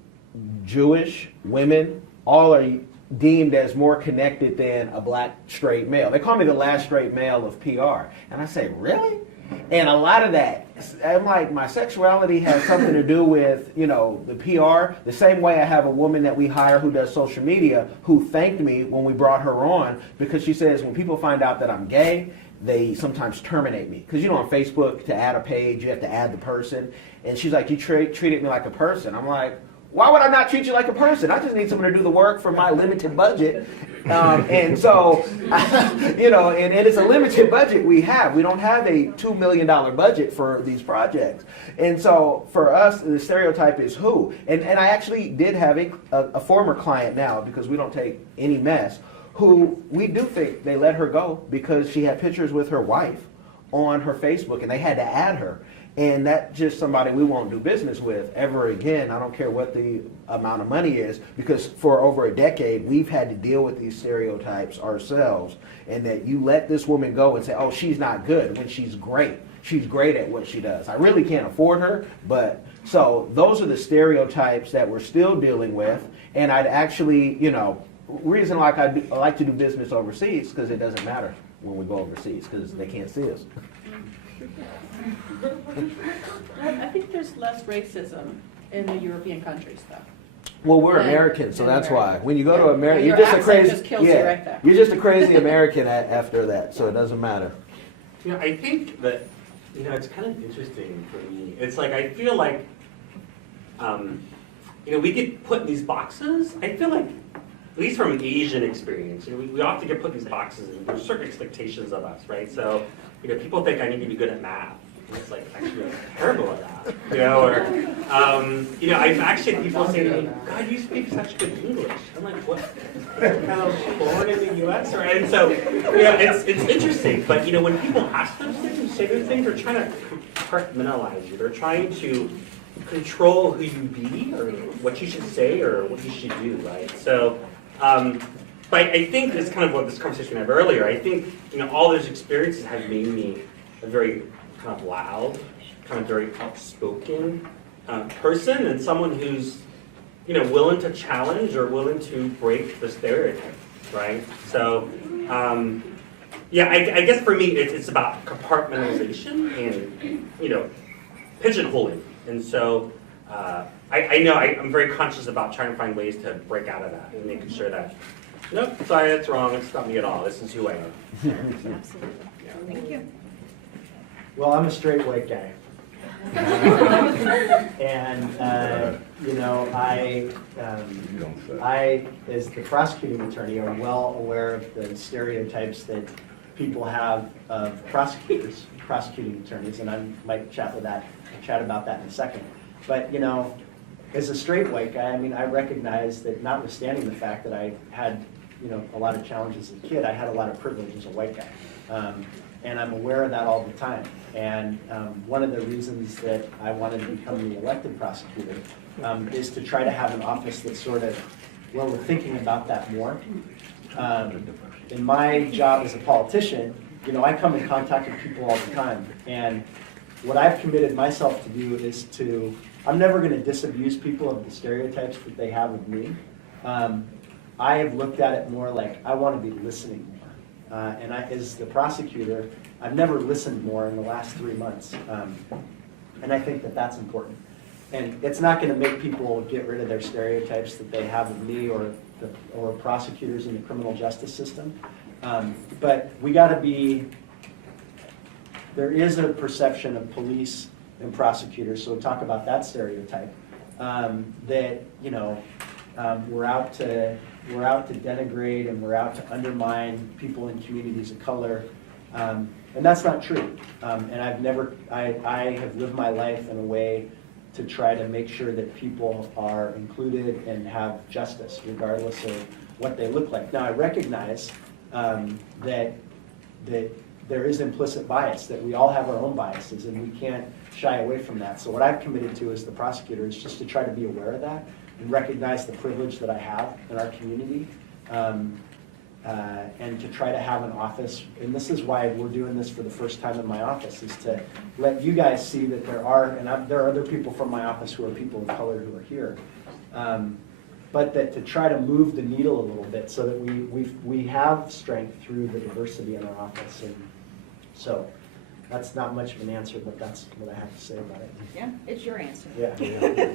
Jewish, women, all are deemed as more connected than a black straight male. They call me the last straight male of PR. And I say, really? And a lot of that, I'm like, my sexuality has something to do with, the PR. The same way I have a woman that we hire who does social media who thanked me when we brought her on, because she says when people find out that I'm gay, they sometimes terminate me. Because, on Facebook, to add a page, you have to add the person. And she's like, you treated me like a person. I'm like, why would I not treat you like a person? I just need someone to do the work for my limited budget. And so, and it's a limited budget we have. We don't have a $2 million budget for these projects. And so for us, the stereotype is who. And I actually did have a former client now, because we don't take any mess, who we do think they let her go because she had pictures with her wife on her Facebook, and they had to add her. And that's just somebody we won't do business with ever again. I don't care what the amount of money is, because for over a decade, we've had to deal with these stereotypes ourselves. And that you let this woman go and say, oh, she's not good, when she's great. She's great at what she does. I really can't afford her, but so those are the stereotypes that we're still dealing with. And I'd actually, reason like I like to do business overseas, because it doesn't matter when we go overseas, because they can't see us. I think there's less racism in the European countries, though. Well, we're Then- Americans, so then that's American. why. When you go to America, Your you're just a accent crazy. just kills you right there. You're just a crazy American after that, so it doesn't matter. I think that, it's kind of interesting for me. It's like, I feel like, we get put in these boxes. I feel like, at least from an Asian experience, we often get put in these boxes, and there's certain expectations of us, right? So, people think I need to be good at math. And it's like, actually, I'm terrible at that, I've actually had people say to me, God, you speak such good English. I'm like, what? Kind of born in the U.S., right? And so, it's interesting, but, when people ask those things, say those things, they're trying to compartmentalize you. They're trying to control who you be, or what you should say, or what you should do, right? So, But I think it's kind of what this conversation we had earlier. I think, all those experiences have made me a very kind of loud, kind of very outspoken person, and someone who's, willing to challenge or willing to break the stereotype, right? So, yeah, I guess for me, it's about compartmentalization and, pigeonholing. And so, I know I'm very conscious about trying to find ways to break out of that and making sure that, nope, sorry, that's wrong, it's not me at all, this is who I am. Absolutely. Thank you. Well, I'm a straight white guy. And, I, as the prosecuting attorney, are well aware of the stereotypes that people have of prosecutors, prosecuting attorneys, and I might chat about that in a second. But, as a straight white guy, I recognize that notwithstanding the fact that I had, a lot of challenges as a kid, I had a lot of privilege as a white guy. And I'm aware of that all the time. And one of the reasons that I wanted to become the elected prosecutor is to try to have an office that's sort of, well, we're thinking about that more. In my job as a politician, I come in contact with people all the time. And what I've committed myself to do is I'm never going to disabuse people of the stereotypes that they have of me. I have looked at it more like I want to be listening more. And as the prosecutor, I've never listened more in the last 3 months. And I think that that's important. And it's not going to make people get rid of their stereotypes that they have of me or prosecutors in the criminal justice system. But we got to be, there is a perception of police and prosecutors, so talk about that stereotype, that, we're out to denigrate and we're out to undermine people in communities of color. And that's not true. And I have lived my life in a way to try to make sure that people are included and have justice, regardless of what they look like. Now, I recognize that there is implicit bias, that we all have our own biases, and we can't shy away from that. So what I've committed to as the prosecutor is just to try to be aware of that and recognize the privilege that I have in our community, and to try to have an office, and this is why we're doing this for the first time in my office, is to let you guys see that there are other people from my office who are people of color who are here, but that to try to move the needle a little bit so that we have strength through the diversity in our office. And so that's not much of an answer, but that's what I have to say about it. Yeah, it's your answer. Yeah.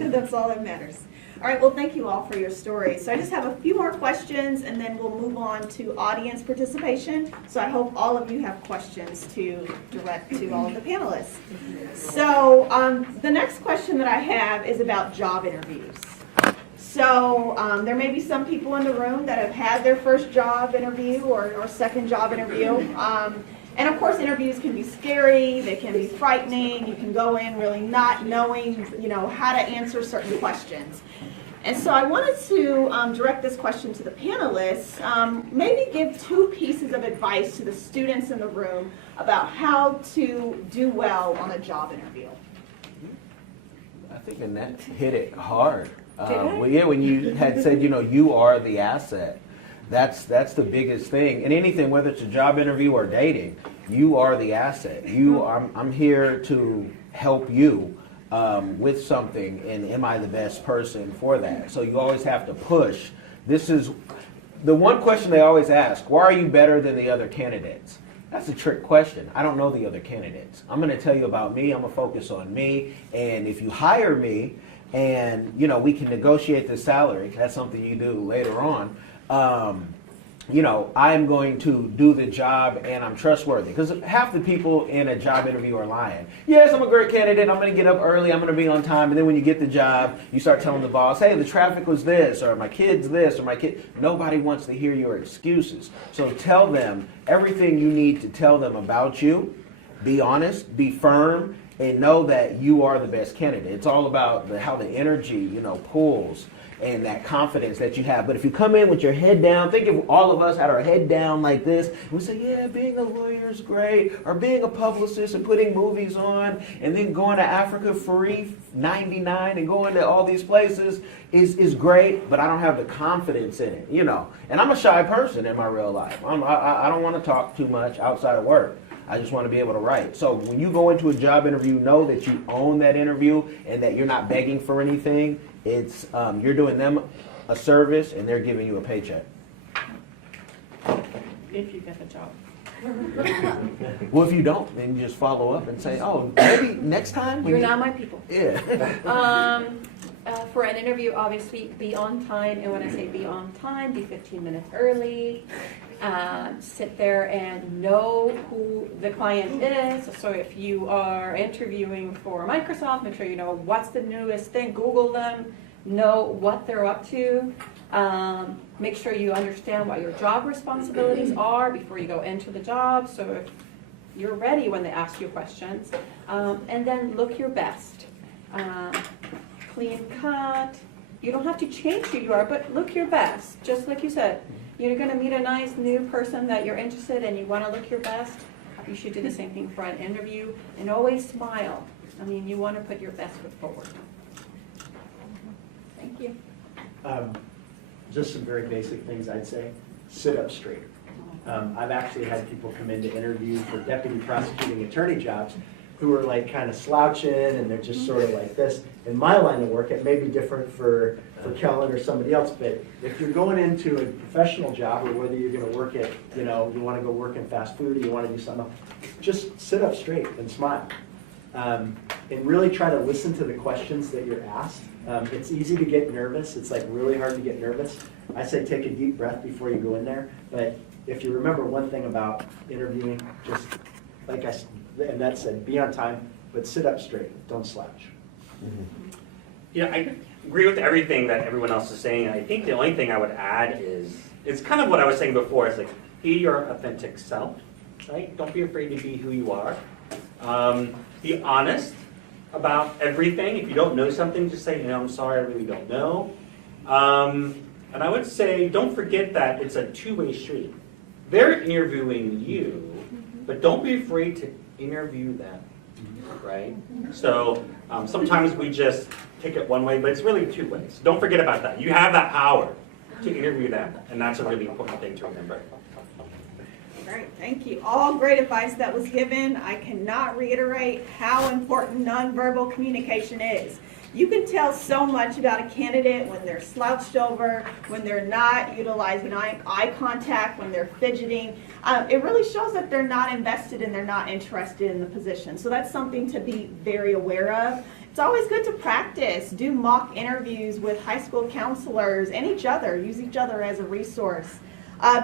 That's all that matters. All right, well, thank you all for your stories. So I just have a few more questions, and then we'll move on to audience participation. So I hope all of you have questions to direct to all of the panelists. So the next question that I have is about job interviews. So there may be some people in the room that have had their first job interview or second job interview. And of course, interviews can be scary, they can be frightening, you can go in really not knowing, how to answer certain questions. And so I wanted to direct this question to the panelists, maybe give 2 pieces of advice to the students in the room about how to do well on a job interview. I think Annette hit it hard. Well, yeah, when you had said, you are the asset. That's the biggest thing. And anything, whether it's a job interview or dating, you are the asset. I'm here to help you with something, and am I the best person for that? So you always have to push. This is the one question they always ask: why are you better than the other candidates? That's a trick question. I don't know the other candidates. I'm going to tell you about me. I'm going to focus on me. And if you hire me, and we can negotiate the salary, that's something you do later on. I'm going to do the job and I'm trustworthy. Because half the people in a job interview are lying. Yes, I'm a great candidate. I'm going to get up early. I'm going to be on time. And then when you get the job, you start telling the boss, hey, the traffic was this, or my kid's this, or my kid. Nobody wants to hear your excuses. So tell them everything you need to tell them about you. Be honest, be firm, and know that you are the best candidate. It's all about how the energy, pulls. and that confidence that you have. But if you come in with your head down, think if all of us had our head down like this, we say, yeah, being a lawyer is great, or being a publicist and putting movies on, and then going to Africa free 99 and going to all these places is great, but I don't have the confidence in it, you know. And I'm a shy person in my real life. I don't want to talk too much outside of work. I just want to be able to write. So when you go into a job interview, know that you own that interview and that you're not begging for anything. It's you're doing them a service and they're giving you a paycheck. If you get the job. Well, if you don't, then you just follow up and say, oh, maybe next time. You're not my people. Yeah. For an interview, obviously, be on time. And when I say be on time, be 15 minutes early. Sit there and know who the client is. So if you are interviewing for Microsoft, make sure you know what's the newest thing. Google them. Know what they're up to. Make sure you understand what your job responsibilities are before you go into the job. So if you're ready when they ask you questions. And then look your best. Clean cut. You don't have to change who you are, but look your best. Just like you said, you're going to meet a nice new person that you're interested in, and you want to look your best. You should do the same thing for an interview, and always smile. I mean, you want to put your best foot forward. Thank you. Just some very basic things I'd say. Sit up straight. I've actually had people come in to interview for deputy prosecuting attorney jobs who are like kind of slouching and they're just sort of like this. In my line of work, it may be different for Kellen or somebody else, but if you're going into a professional job or whether you're going to work at, you know, you want to go work in fast food or you want to do something else, just sit up straight and smile. And really try to listen to the questions that you're asked. It's easy to get nervous. It's like really hard to get nervous. I say take a deep breath before you go in there. But if you remember one thing about interviewing, just like and that said, be on time, but sit up straight. Don't slouch. Mm-hmm. Yeah, I agree with everything that everyone else is saying. I think the only thing I would add is, it's kind of what I was saying before. It's like, be your authentic self, right? Don't be afraid to be who you are. Be honest about everything. If you don't know something, just say, you know, I'm sorry, I really don't know. And I would say, don't forget that it's a two-way street. They're interviewing you, but don't be afraid to interview them, right? So sometimes we just take it one way, but it's really two ways. Don't forget about that. You have that power to interview them, and that's a really important thing to remember. Great, thank you. All great advice that was given. I cannot reiterate how important nonverbal communication is. You can tell so much about a candidate when they're slouched over, when they're not utilizing eye contact, when they're fidgeting. It really shows that they're not invested and they're not interested in the position. So that's something to be very aware of. It's always good to practice, do mock interviews with high school counselors and each other, use each other as a resource.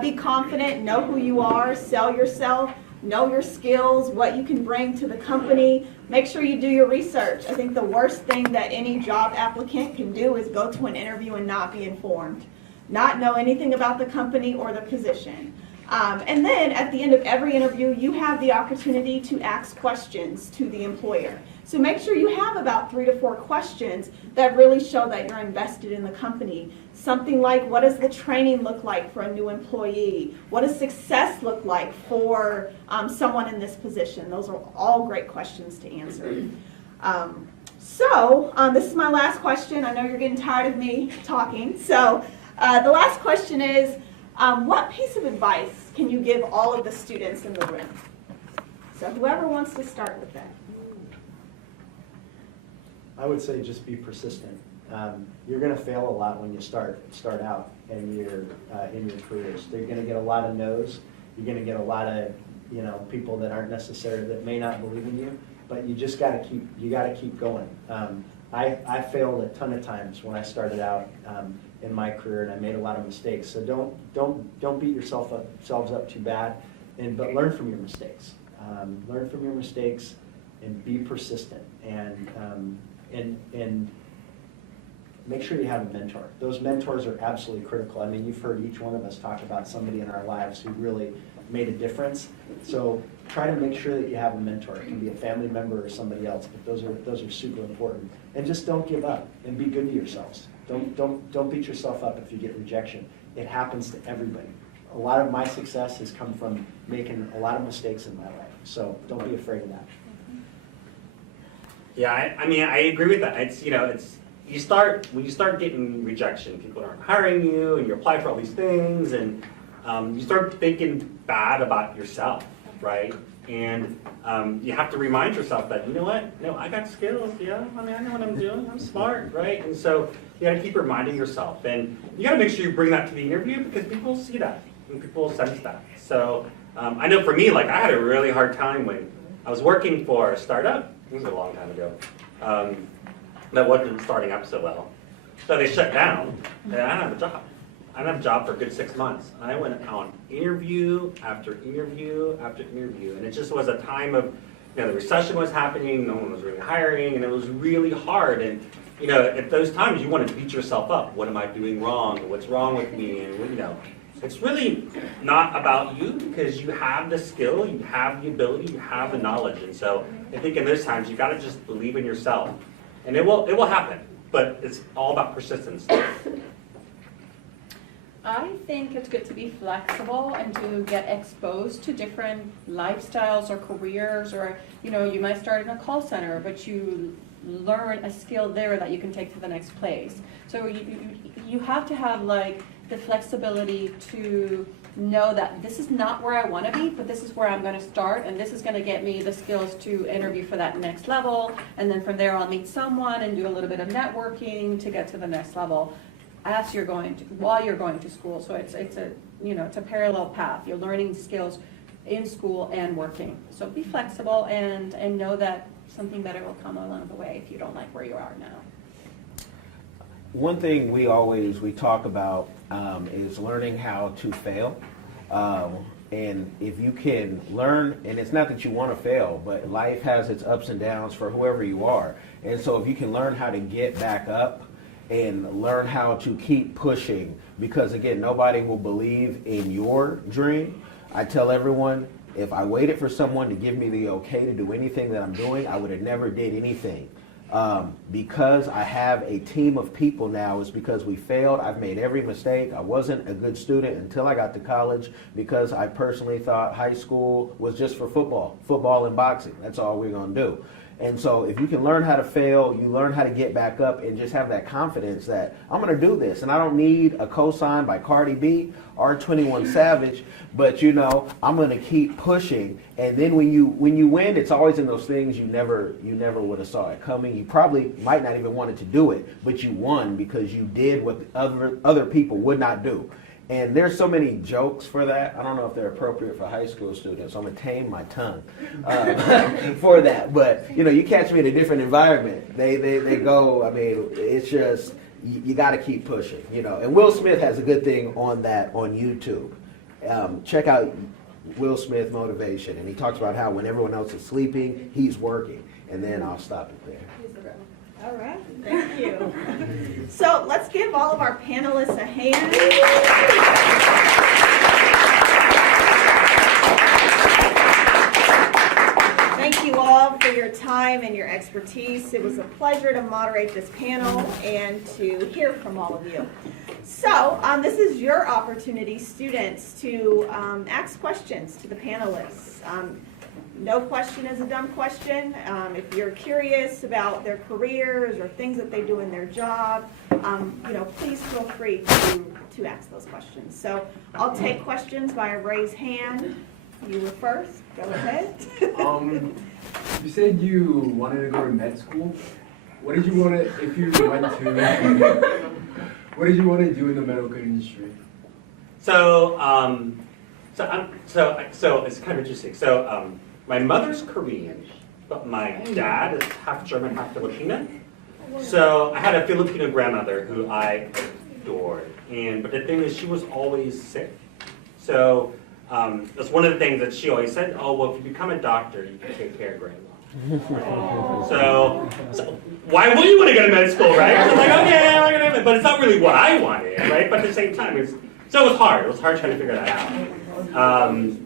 Be confident, know who you are, sell yourself, know your skills, what you can bring to the company. Make sure you do your research. I think the worst thing that any job applicant can do is go to an interview and not be informed, not know anything about the company or the position. And then at the end of every interview, you have the opportunity to ask questions to the employer. So make sure you have about 3 to 4 questions that really show that you're invested in the company. Something like, what does the training look like for a new employee? What does success look like for someone in this position? Those are all great questions to answer. This is my last question. I know you're getting tired of me talking. So the last question is, what piece of advice can you give all of the students in the room? So whoever wants to start with that. I would say just be persistent. You're going to fail a lot when you start out in your careers. You're going to get a lot of no's. You're going to get a lot of people that aren't necessarily, that may not believe in you. But you just got to keep going. I failed a ton of times when I started out in my career, and I made a lot of mistakes. So don't beat yourselves up too bad, but learn from your mistakes. Learn from your mistakes and be persistent. And make sure you have a mentor. Those mentors are absolutely critical. I mean, you've heard each one of us talk about somebody in our lives who really made a difference. So try to make sure that you have a mentor. It can be a family member or somebody else, but those are super important. And just don't give up and be good to yourselves. Don't beat yourself up if you get rejection. It happens to everybody. A lot of my success has come from making a lot of mistakes in my life. So don't be afraid of that. Yeah, I mean, I agree with that. It's, when you start getting rejection, people aren't hiring you, and you apply for all these things, and you start thinking bad about yourself, right? And you have to remind yourself that, you know what? No, I got skills, yeah. I mean, I know what I'm doing. I'm smart, right? And so you got to keep reminding yourself, and you got to make sure you bring that to the interview because people see that and people sense that. So I know for me, like I had a really hard time when I was working for a startup. This was a long time ago. That wasn't starting up so well. So they shut down, and I didn't have a job. I didn't have a job for a good 6 months. I went on interview after interview after interview, and it just was a time of, the recession was happening, no one was really hiring, and it was really hard. And at those times, you want to beat yourself up. What am I doing wrong? What's wrong with me? And it's really not about you because you have the skill, you have the ability, you have the knowledge. And so I think in those times, you got to just believe in yourself, and it will happen. But it's all about persistence. I think it's good to be flexible and to get exposed to different lifestyles or careers, or you might start in a call center, but you learn a skill there that you can take to the next place. So you have to have like the flexibility to know that this is not where I want to be, but this is where I'm going to start, and this is going to get me the skills to interview for that next level, and then from there I'll meet someone and do a little bit of networking to get to the next level while you're going to school. So it's a parallel path. You're learning skills in school and working. So be flexible and know that something better will come along the way if you don't like where you are now. One thing we talk about is learning how to fail. And if you can learn, and it's not that you want to fail, but life has its ups and downs for whoever you are. And so if you can learn how to get back up and learn how to keep pushing, because again, nobody will believe in your dream. I tell everyone, if I waited for someone to give me the okay to do anything that I'm doing, I would have never did anything. Because I have a team of people now, is because we failed. I've made every mistake. I wasn't a good student until I got to college because I personally thought high school was just for football and boxing. That's all we're going to do. And so if you can learn how to fail, you learn how to get back up and just have that confidence that I'm going to do this. And I don't need a cosign by Cardi B or 21 Savage, but I'm going to keep pushing. And then when you win, it's always in those things you never would have saw it coming. You probably might not even wanted to do it, but you won because you did what other people would not do. And there's so many jokes for that. I don't know if they're appropriate for high school students. So I'm going to tame my tongue for that. But, you catch me in a different environment. They go, it's just, you got to keep pushing, And Will Smith has a good thing on that on YouTube. Check out Will Smith Motivation. And he talks about how when everyone else is sleeping, he's working. And then I'll stop it there. All right, thank you. So let's give all of our panelists a hand. Thank you all for your time and your expertise. It was a pleasure to moderate this panel and to hear from all of you. So this is your opportunity, students, to ask questions to the panelists. No question is a dumb question. If you're curious about their careers or things that they do in their job, please feel free to ask those questions. So I'll take questions by a raised hand. You were first. Go ahead. You said you wanted to go to med school. What did you want to, if you went to, what did you want to do in the medical industry? So it's kind of interesting. So my mother's Korean, but my dad is half German, half Filipino. So I had a Filipino grandmother who I adored, but the thing is, she was always sick. So that's one of the things that she always said. Oh, well, if you become a doctor, you can take care of grandma. So why would you want to go to med school, right? I was like, okay, I'm gonna have it, but it's not really what I wanted, right? But at the same time, it was hard. It was hard trying to figure that out.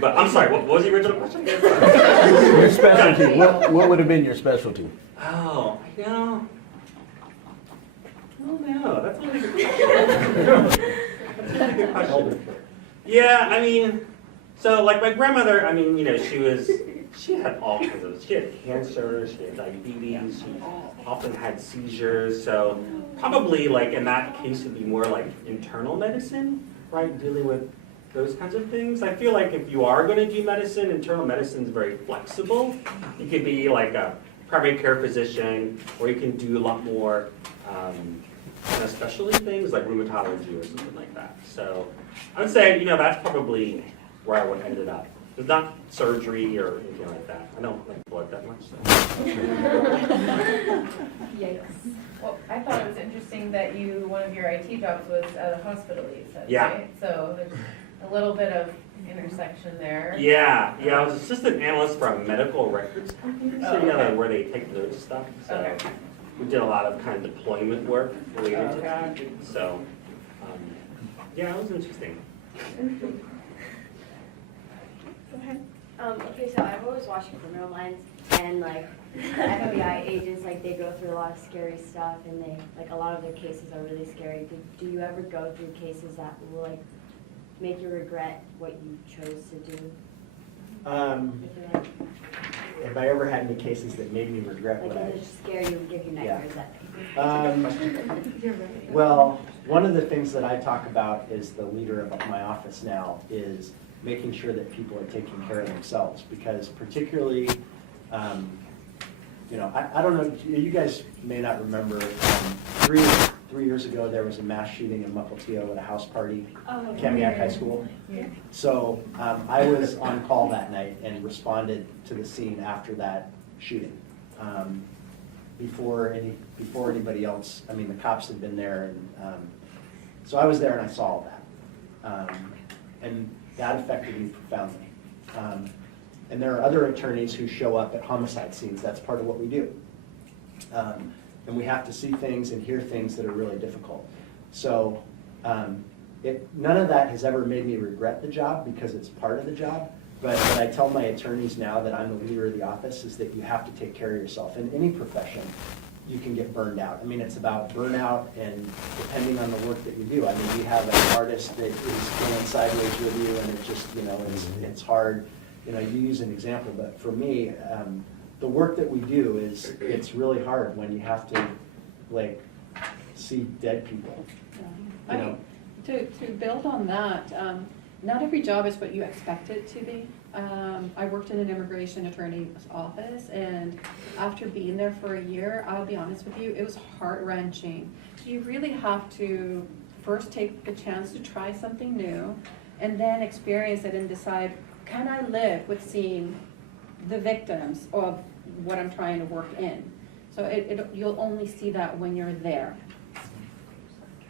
But I'm sorry, what was the original question? Your specialty. What would have been your specialty? Oh, Oh no, that's not a good question. That's not a good question. Yeah, I mean, so like my grandmother, I mean, you know, she had all kinds of, she had cancer, she had diabetes, she often had seizures, so probably like in that case it'd be more like internal medicine, right, dealing with those kinds of things. I feel like if you are going to do medicine, internal medicine is very flexible. You could be like a primary care physician, or you can do a lot more kind of specialty things like rheumatology or something like that. So I would say, you know, that's probably where I would end it up. It's not surgery or anything like that. I don't like blood that much. So. Yikes. Well, I thought it was interesting that one of your IT jobs was at a hospital, you said, Yeah. right? So there's a little bit of intersection there. Yeah, I was assistant analyst for a medical records company, so like where they take notes and stuff. So Okay. we did a lot of kind of deployment work related to that. So yeah, it was interesting. Go ahead. Okay, so I've always watched Criminal Minds, and like FBI agents, like they go through a lot of scary stuff, and they like a lot of their cases are really scary. Do you ever go through cases that will like make you regret what you chose to do? If you're, like, Have I ever had any cases that made me regret like what I? it just scare you and give you nightmares that Well, one of the things that I talk about as the leader of my office now is making sure that people are taking care of themselves, because particularly, you know, I don't know, you guys may not remember, 3 years ago there was a mass shooting in Mukilteo at a house party, Kamiak High School. So I was on call that night and responded to the scene after that shooting. Before anybody else, I mean, the cops had been there, and so I was there and I saw all that. And that affected me profoundly. And there are other attorneys who show up at homicide scenes. That's part of what we do. And we have to see things and hear things that are really difficult. So none of that has ever made me regret the job, because it's part of the job. But what I tell my attorneys now that I'm the leader of the office is that you have to take care of yourself. In any profession, you can get burned out. I mean, it's about burnout, and depending on the work that you do. I mean, we have an artist that is going sideways with you, and it just, you know, it's hard. You know, you use an example, but for me, the work that we do it's really hard when you have to, like, see dead people. Yeah. I mean, to build on that, not every job is what you expect it to be. I worked in an immigration attorney's office, and after being there for a year, I'll be honest with you, it was heart-wrenching. You really have to first take the chance to try something new, and then experience it and decide, can I live with seeing the victims of what I'm trying to work in? So you'll only see that when you're there.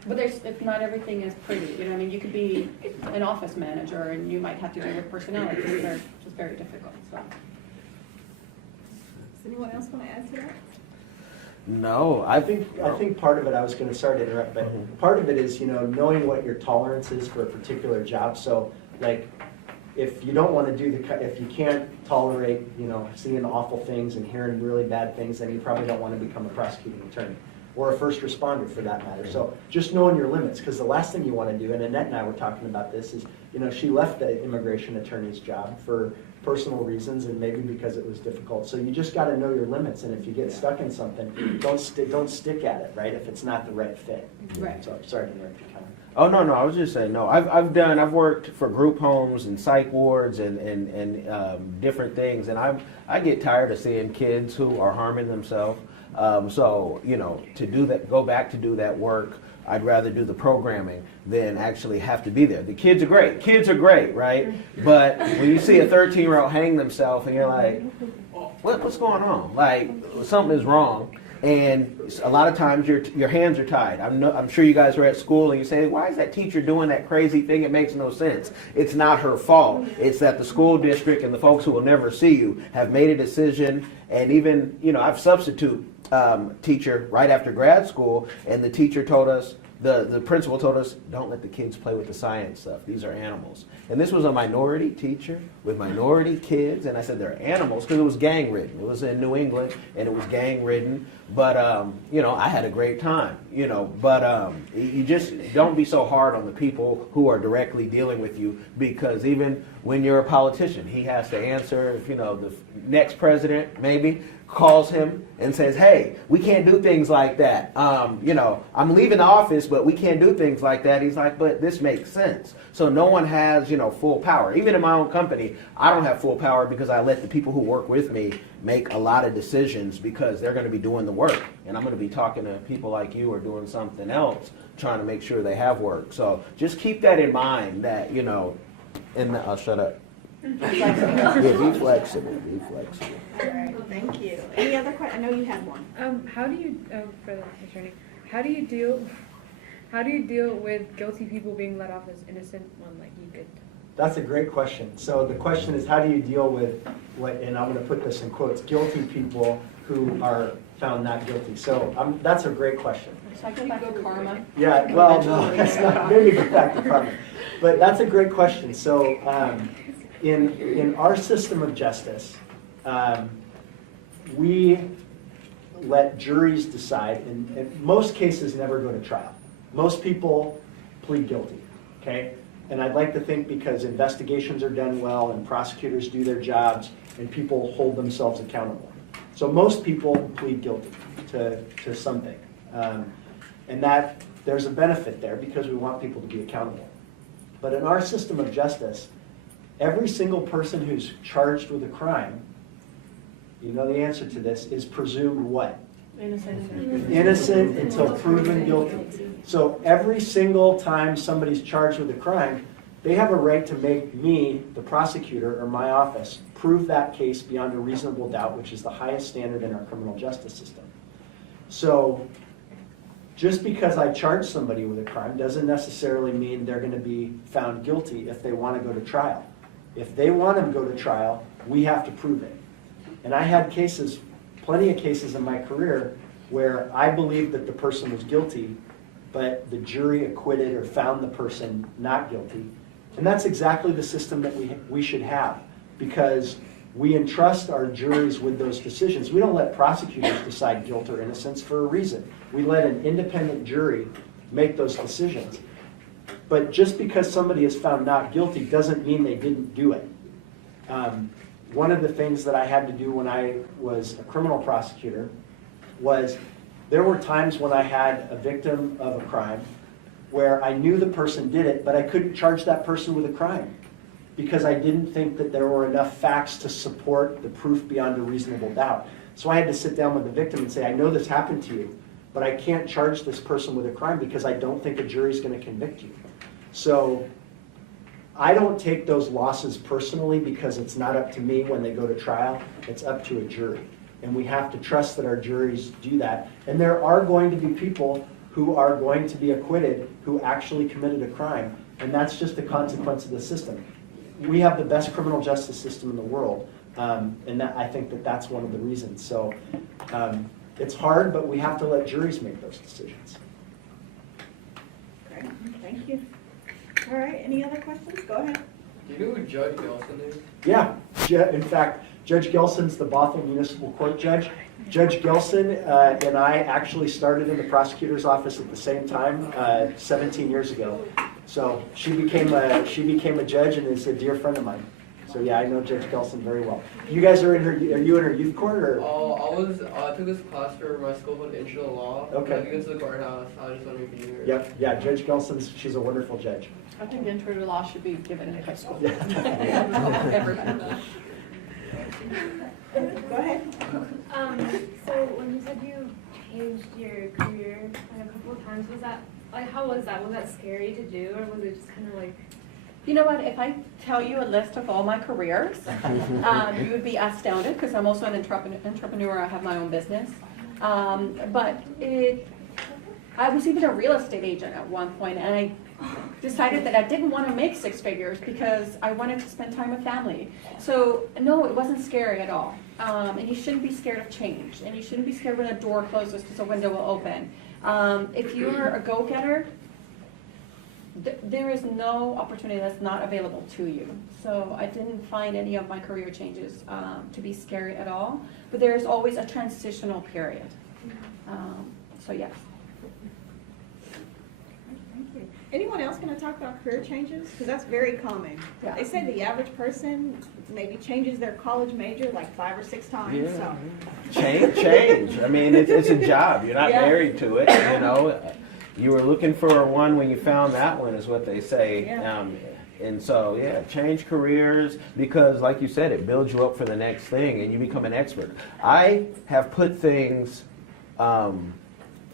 But if not everything is pretty, you know, I mean, you could be an office manager and you might have to deal with personalities that are just very difficult, so. Does anyone else want to add to that? No, I think part of it, I was going to, sorry to interrupt, but part of it is, you know, knowing what your tolerance is for a particular job. So, like, if you don't want to do if you can't tolerate, you know, seeing awful things and hearing really bad things, then you probably don't want to become a prosecuting attorney, or a first responder for that matter. So just knowing your limits, because the last thing you want to do, and Annette and I were talking about this, is, you know, she left the immigration attorney's job for personal reasons and maybe because it was difficult. So you just got to know your limits, and if you get stuck in something, don't stick at it, right? If it's not the right fit. Right. So sorry to interrupt you, Kellen. Oh, no, I was just saying, no, I've worked for group homes and psych wards and different things, and I get tired of seeing kids who are harming themselves. So, you know, go back to do that work, I'd rather do the programming than actually have to be there. The kids are great, right? But when you see a 13-year-old hang themselves and you're like, what's going on? Like, something is wrong. And a lot of times your hands are tied. I'm sure you guys are at school and you say, why is that teacher doing that crazy thing? It makes no sense. It's not her fault. It's that the school district and the folks who will never see you have made a decision. And even, you know, I've substitute teacher right after grad school, and the teacher told us, the principal told us, don't let the kids play with the science stuff. These are animals. And this was a minority teacher with minority kids. And I said, they're animals because it was gang ridden. It was in New England and it was gang ridden. But, I had a great time, but you just don't be so hard on the people who are directly dealing with you, because even when you're a politician, he has to answer if, the next president maybe calls him and says, hey, we can't do things like that. I'm leaving the office, but we can't do things like that. He's like, but this makes sense. So no one has, full power. Even in my own company, I don't have full power because I let the people who work with me make a lot of decisions because they're going to be doing the work. And I'm going to be talking to people like you or doing something else, trying to make sure they have work. So just keep that in mind that, I'll shut up. Yeah, be flexible. All right, thank you. Any other questions? I know you had one. How do you, for the attorney, how do you deal with guilty people being let off as innocent when you did? That's a great question. So the question is, how do you deal with and I'm going to put this in quotes, guilty people who are found not guilty? So that's a great question. So I go back to karma. Yeah, well, no, it's not. Maybe go back to karma. But that's a great question. So in our system of justice, we let juries decide, and most cases never go to trial. Most people plead guilty, okay? And I'd like to think because investigations are done well and prosecutors do their jobs and people hold themselves accountable. So most people plead guilty to something. And that there's a benefit there because we want people to be accountable. But in our system of justice, every single person who's charged with a crime, you know the answer to this, is presumed what? Innocent. Innocent until proven guilty. So every single time somebody's charged with a crime, they have a right to make me, the prosecutor, or my office, prove that case beyond a reasonable doubt, which is the highest standard in our criminal justice system. So just because I charge somebody with a crime doesn't necessarily mean they're going to be found guilty if they want to go to trial. If they want to go to trial, we have to prove it. And I had cases, plenty of cases in my career, where I believed that the person was guilty, but the jury acquitted or found the person not guilty. And that's exactly the system that we should have, because we entrust our juries with those decisions. We don't let prosecutors decide guilt or innocence for a reason. We let an independent jury make those decisions. But just because somebody is found not guilty doesn't mean they didn't do it. One of the things that I had to do when I was a criminal prosecutor was there were times when I had a victim of a crime where I knew the person did it, but I couldn't charge that person with a crime because I didn't think that there were enough facts to support the proof beyond a reasonable doubt. So I had to sit down with the victim and say, I know this happened to you, but I can't charge this person with a crime because I don't think a jury's going to convict you. So I don't take those losses personally because it's not up to me when they go to trial. It's up to a jury. And we have to trust that our juries do that. And there are going to be people who are going to be acquitted who actually committed a crime. And that's just a consequence of the system. We have the best criminal justice system in the world. And I think that that's one of the reasons. So it's hard, but we have to let juries make those decisions. Great, thank you. All right, any other questions? Go ahead. Do you know who Judge Gelson is? Yeah, in fact, Judge Gelson's the Bothell Municipal Court judge. Judge Gelson and I actually started in the prosecutor's office at the same time 17 years ago. So she became a judge and is a dear friend of mine. So yeah, I know Judge Gelson very well. You guys are are you in her youth court or? I took this class for my school called Intro to Law. Okay. I get to the courthouse. I just want to be here. Yep, yeah, Judge Gelson's, she's a wonderful judge. I think intro to law should be given in high school. Go ahead. So when you said you changed your career a couple of times, was that how was that? Was that scary to do, or was it just kind of like? You know what, if I tell you a list of all my careers, you would be astounded because I'm also an entrepreneur. I have my own business. But I was even a real estate agent at one point, and decided that I didn't want to make six figures because I wanted to spend time with family. So no, it wasn't scary at all. And you shouldn't be scared of change. And you shouldn't be scared when a door closes because a window will open. If you're a go-getter, there is no opportunity that's not available to you. So I didn't find any of my career changes to be scary at all. But there is always a transitional period. So yes. Anyone else going to talk about career changes? Because that's very common. Yeah. They say the average person maybe changes their college major like 5 or 6 times. So. Change. I mean, it's a job. You're not Yeah. married to it, you know. You were looking for one when you found that one, is what they say. Yeah. And so, yeah, change careers because, like you said, it builds you up for the next thing and you become an expert. I have put things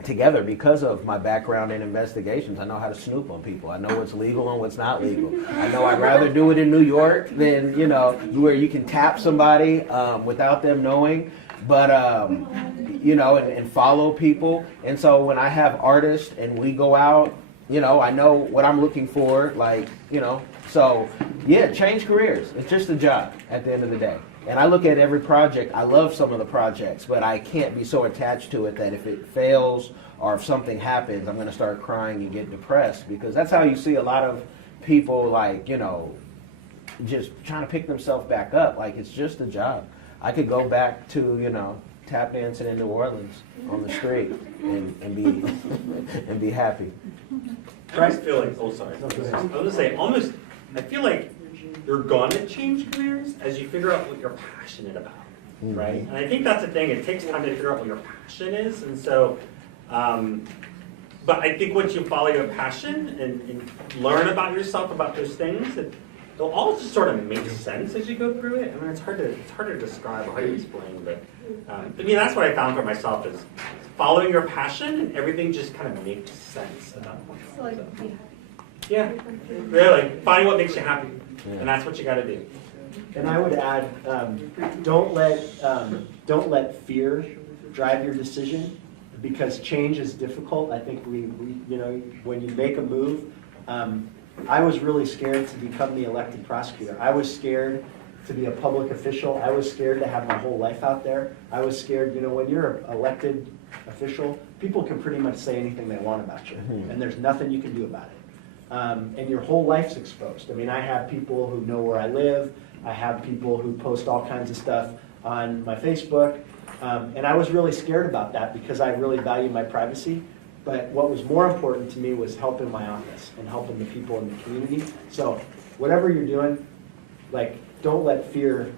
together because of my background in investigations. I know how to snoop on people. I know what's legal and what's not legal. I know I'd rather do it in New York than, you know, where you can tap somebody without them knowing. But, you know, and follow people. And so when I have artists and we go out, you know, I know what I'm looking for, like, you know. So, yeah, change careers. It's just a job at the end of the day. And I look at every project. I love some of the projects, but I can't be so attached to it that if it fails or if something happens, I'm going to start crying and get depressed, because that's how you see a lot of people, like, you know, just trying to pick themselves back up. Like, it's just a job. I could go back to, you know, tap dancing in New Orleans on the street and be happy. I just feel like, oh, sorry. I was going to say, almost, I feel like you're going to change careers as you figure out what you're passionate about, right? And I think that's the thing. It takes time to figure out what your passion is. And so, but I think once you follow your passion and learn about yourself, about those things, they'll all just sort of make sense as you go through it. I mean, it's hard to describe or hard to explain, but I mean, that's what I found for myself is following your passion and everything just kind of makes sense at that point. So like, yeah, really, finding what makes you happy, and that's what you got to do. And I would add, don't let fear drive your decision, because change is difficult. I think we you know, when you make a move, I was really scared to become the elected prosecutor. I was scared to be a public official. I was scared to have my whole life out there. I was scared, you know, when you're an elected official, people can pretty much say anything they want about you, and there's nothing you can do about it. And your whole life's exposed. I mean, I have people who know where I live. I have people who post all kinds of stuff on my Facebook. And I was really scared about that because I really value my privacy. But what was more important to me was helping my office and helping the people in the community. So whatever you're doing, like, don't let fear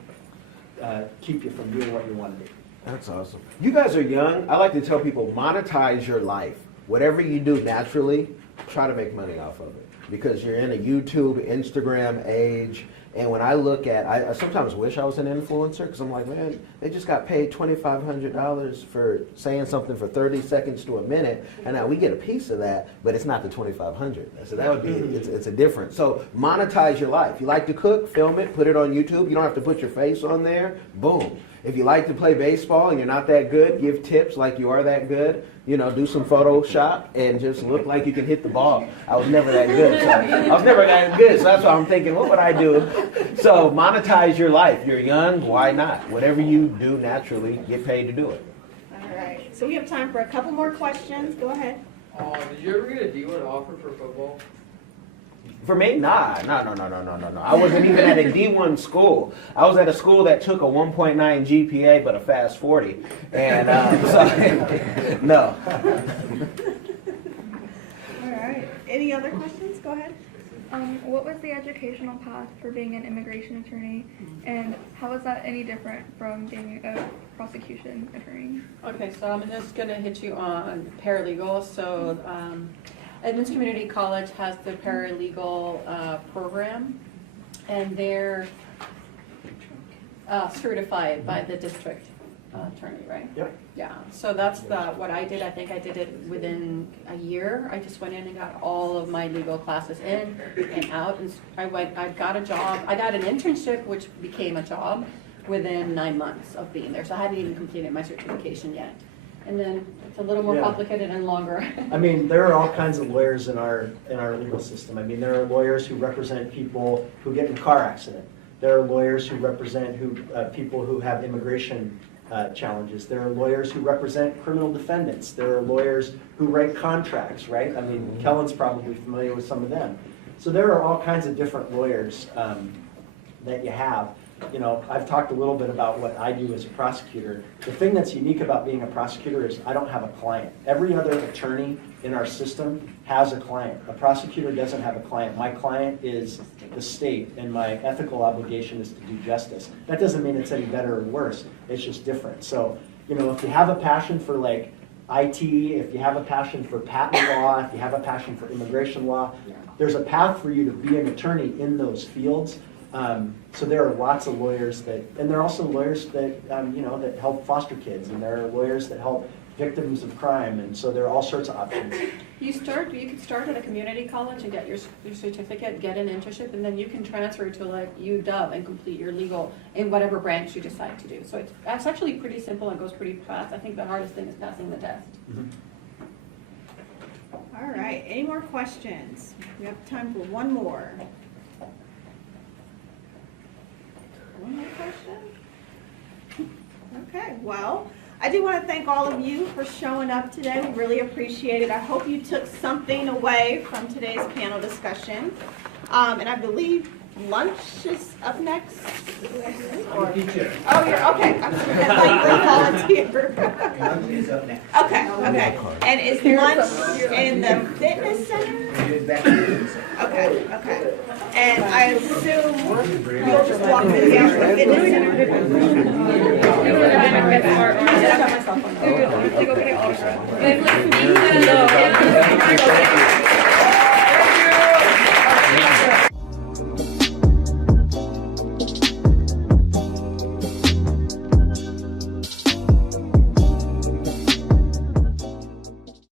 keep you from doing what you want to do. That's awesome. You guys are young. I like to tell people, monetize your life. Whatever you do naturally, try to make money off of it, because you're in a YouTube, Instagram age. And when I look at, I sometimes wish I was an influencer, because I'm like, man, they just got paid $2,500 for saying something for 30 seconds to a minute, and now we get a piece of that, but it's not the $2,500. So that would be, it's a difference. So monetize your life. You like to cook, film it, put it on YouTube. You don't have to put your face on there. Boom. If you like to play baseball and you're not that good, give tips like you are that good. You know, do some Photoshop and just look like you can hit the ball. I was never that good. So I was never that good. So that's why I'm thinking, what would I do? So monetize your life. You're young, why not? Whatever you do naturally, get paid to do it. All right. So we have time for a couple more questions. Go ahead. Did you ever get a D1 offer for football? For me, nah. I wasn't even at a D1 school. I was at a school that took a 1.9 GPA but a fast 40. And so, no. All right. Any other questions? Go ahead. What was the educational path for being an immigration attorney, and how is that any different from being a prosecution attorney? okay, so I'm just going to hit you on paralegal. So Edmonds Community College has the paralegal program, and they're certified by the district attorney, right? Yep. Yeah, so that's what I did. I think I did it within a year. I just went in and got all of my legal classes in and out, and I got a job. I got an internship, which became a job within 9 months of being there, so I hadn't even completed my certification yet. and then it's a little more Yeah. complicated and longer. I mean, there are all kinds of lawyers in our legal system. I mean, there are lawyers who represent people who get in a car accident. There are lawyers who represent people who have immigration challenges. There are lawyers who represent criminal defendants. There are lawyers who write contracts, right? I mean, Kellen's probably familiar with some of them. So there are all kinds of different lawyers that you have. You know, I've talked a little bit about what I do as a prosecutor. The thing that's unique about being a prosecutor is I don't have a client. Every other attorney in our system has a client. A prosecutor doesn't have a client. My client is the state, and my ethical obligation is to do justice. That doesn't mean it's any better or worse. It's just different. So, you know, if you have a passion for like IT, if you have a passion for patent law, if you have a passion for immigration law, there's a path for you to be an attorney in those fields. So there are lots of lawyers and there are also lawyers that, you know, that help foster kids, and there are lawyers that help victims of crime, and so there are all sorts of options. You could start at a community college and get your certificate, get an internship, and then you can transfer to like UW and complete your legal in whatever branch you decide to do. So it's actually pretty simple and goes pretty fast. I think the hardest thing is passing the test. Mhm. All right, any more questions? We have time for one more. One more question? Okay, well, I do want to thank all of you for showing up today. We really appreciate it. I hope you took something away from today's panel discussion. And I believe lunch is up next. I'm a teacher. Oh, you're, okay. I thought you were a volunteer. Lunch is up next. Okay, okay. And is lunch in the fitness center? It is back in the fitness center. Okay, okay. And I assume you'll just walk through the actual fitness center? Like, okay, all right.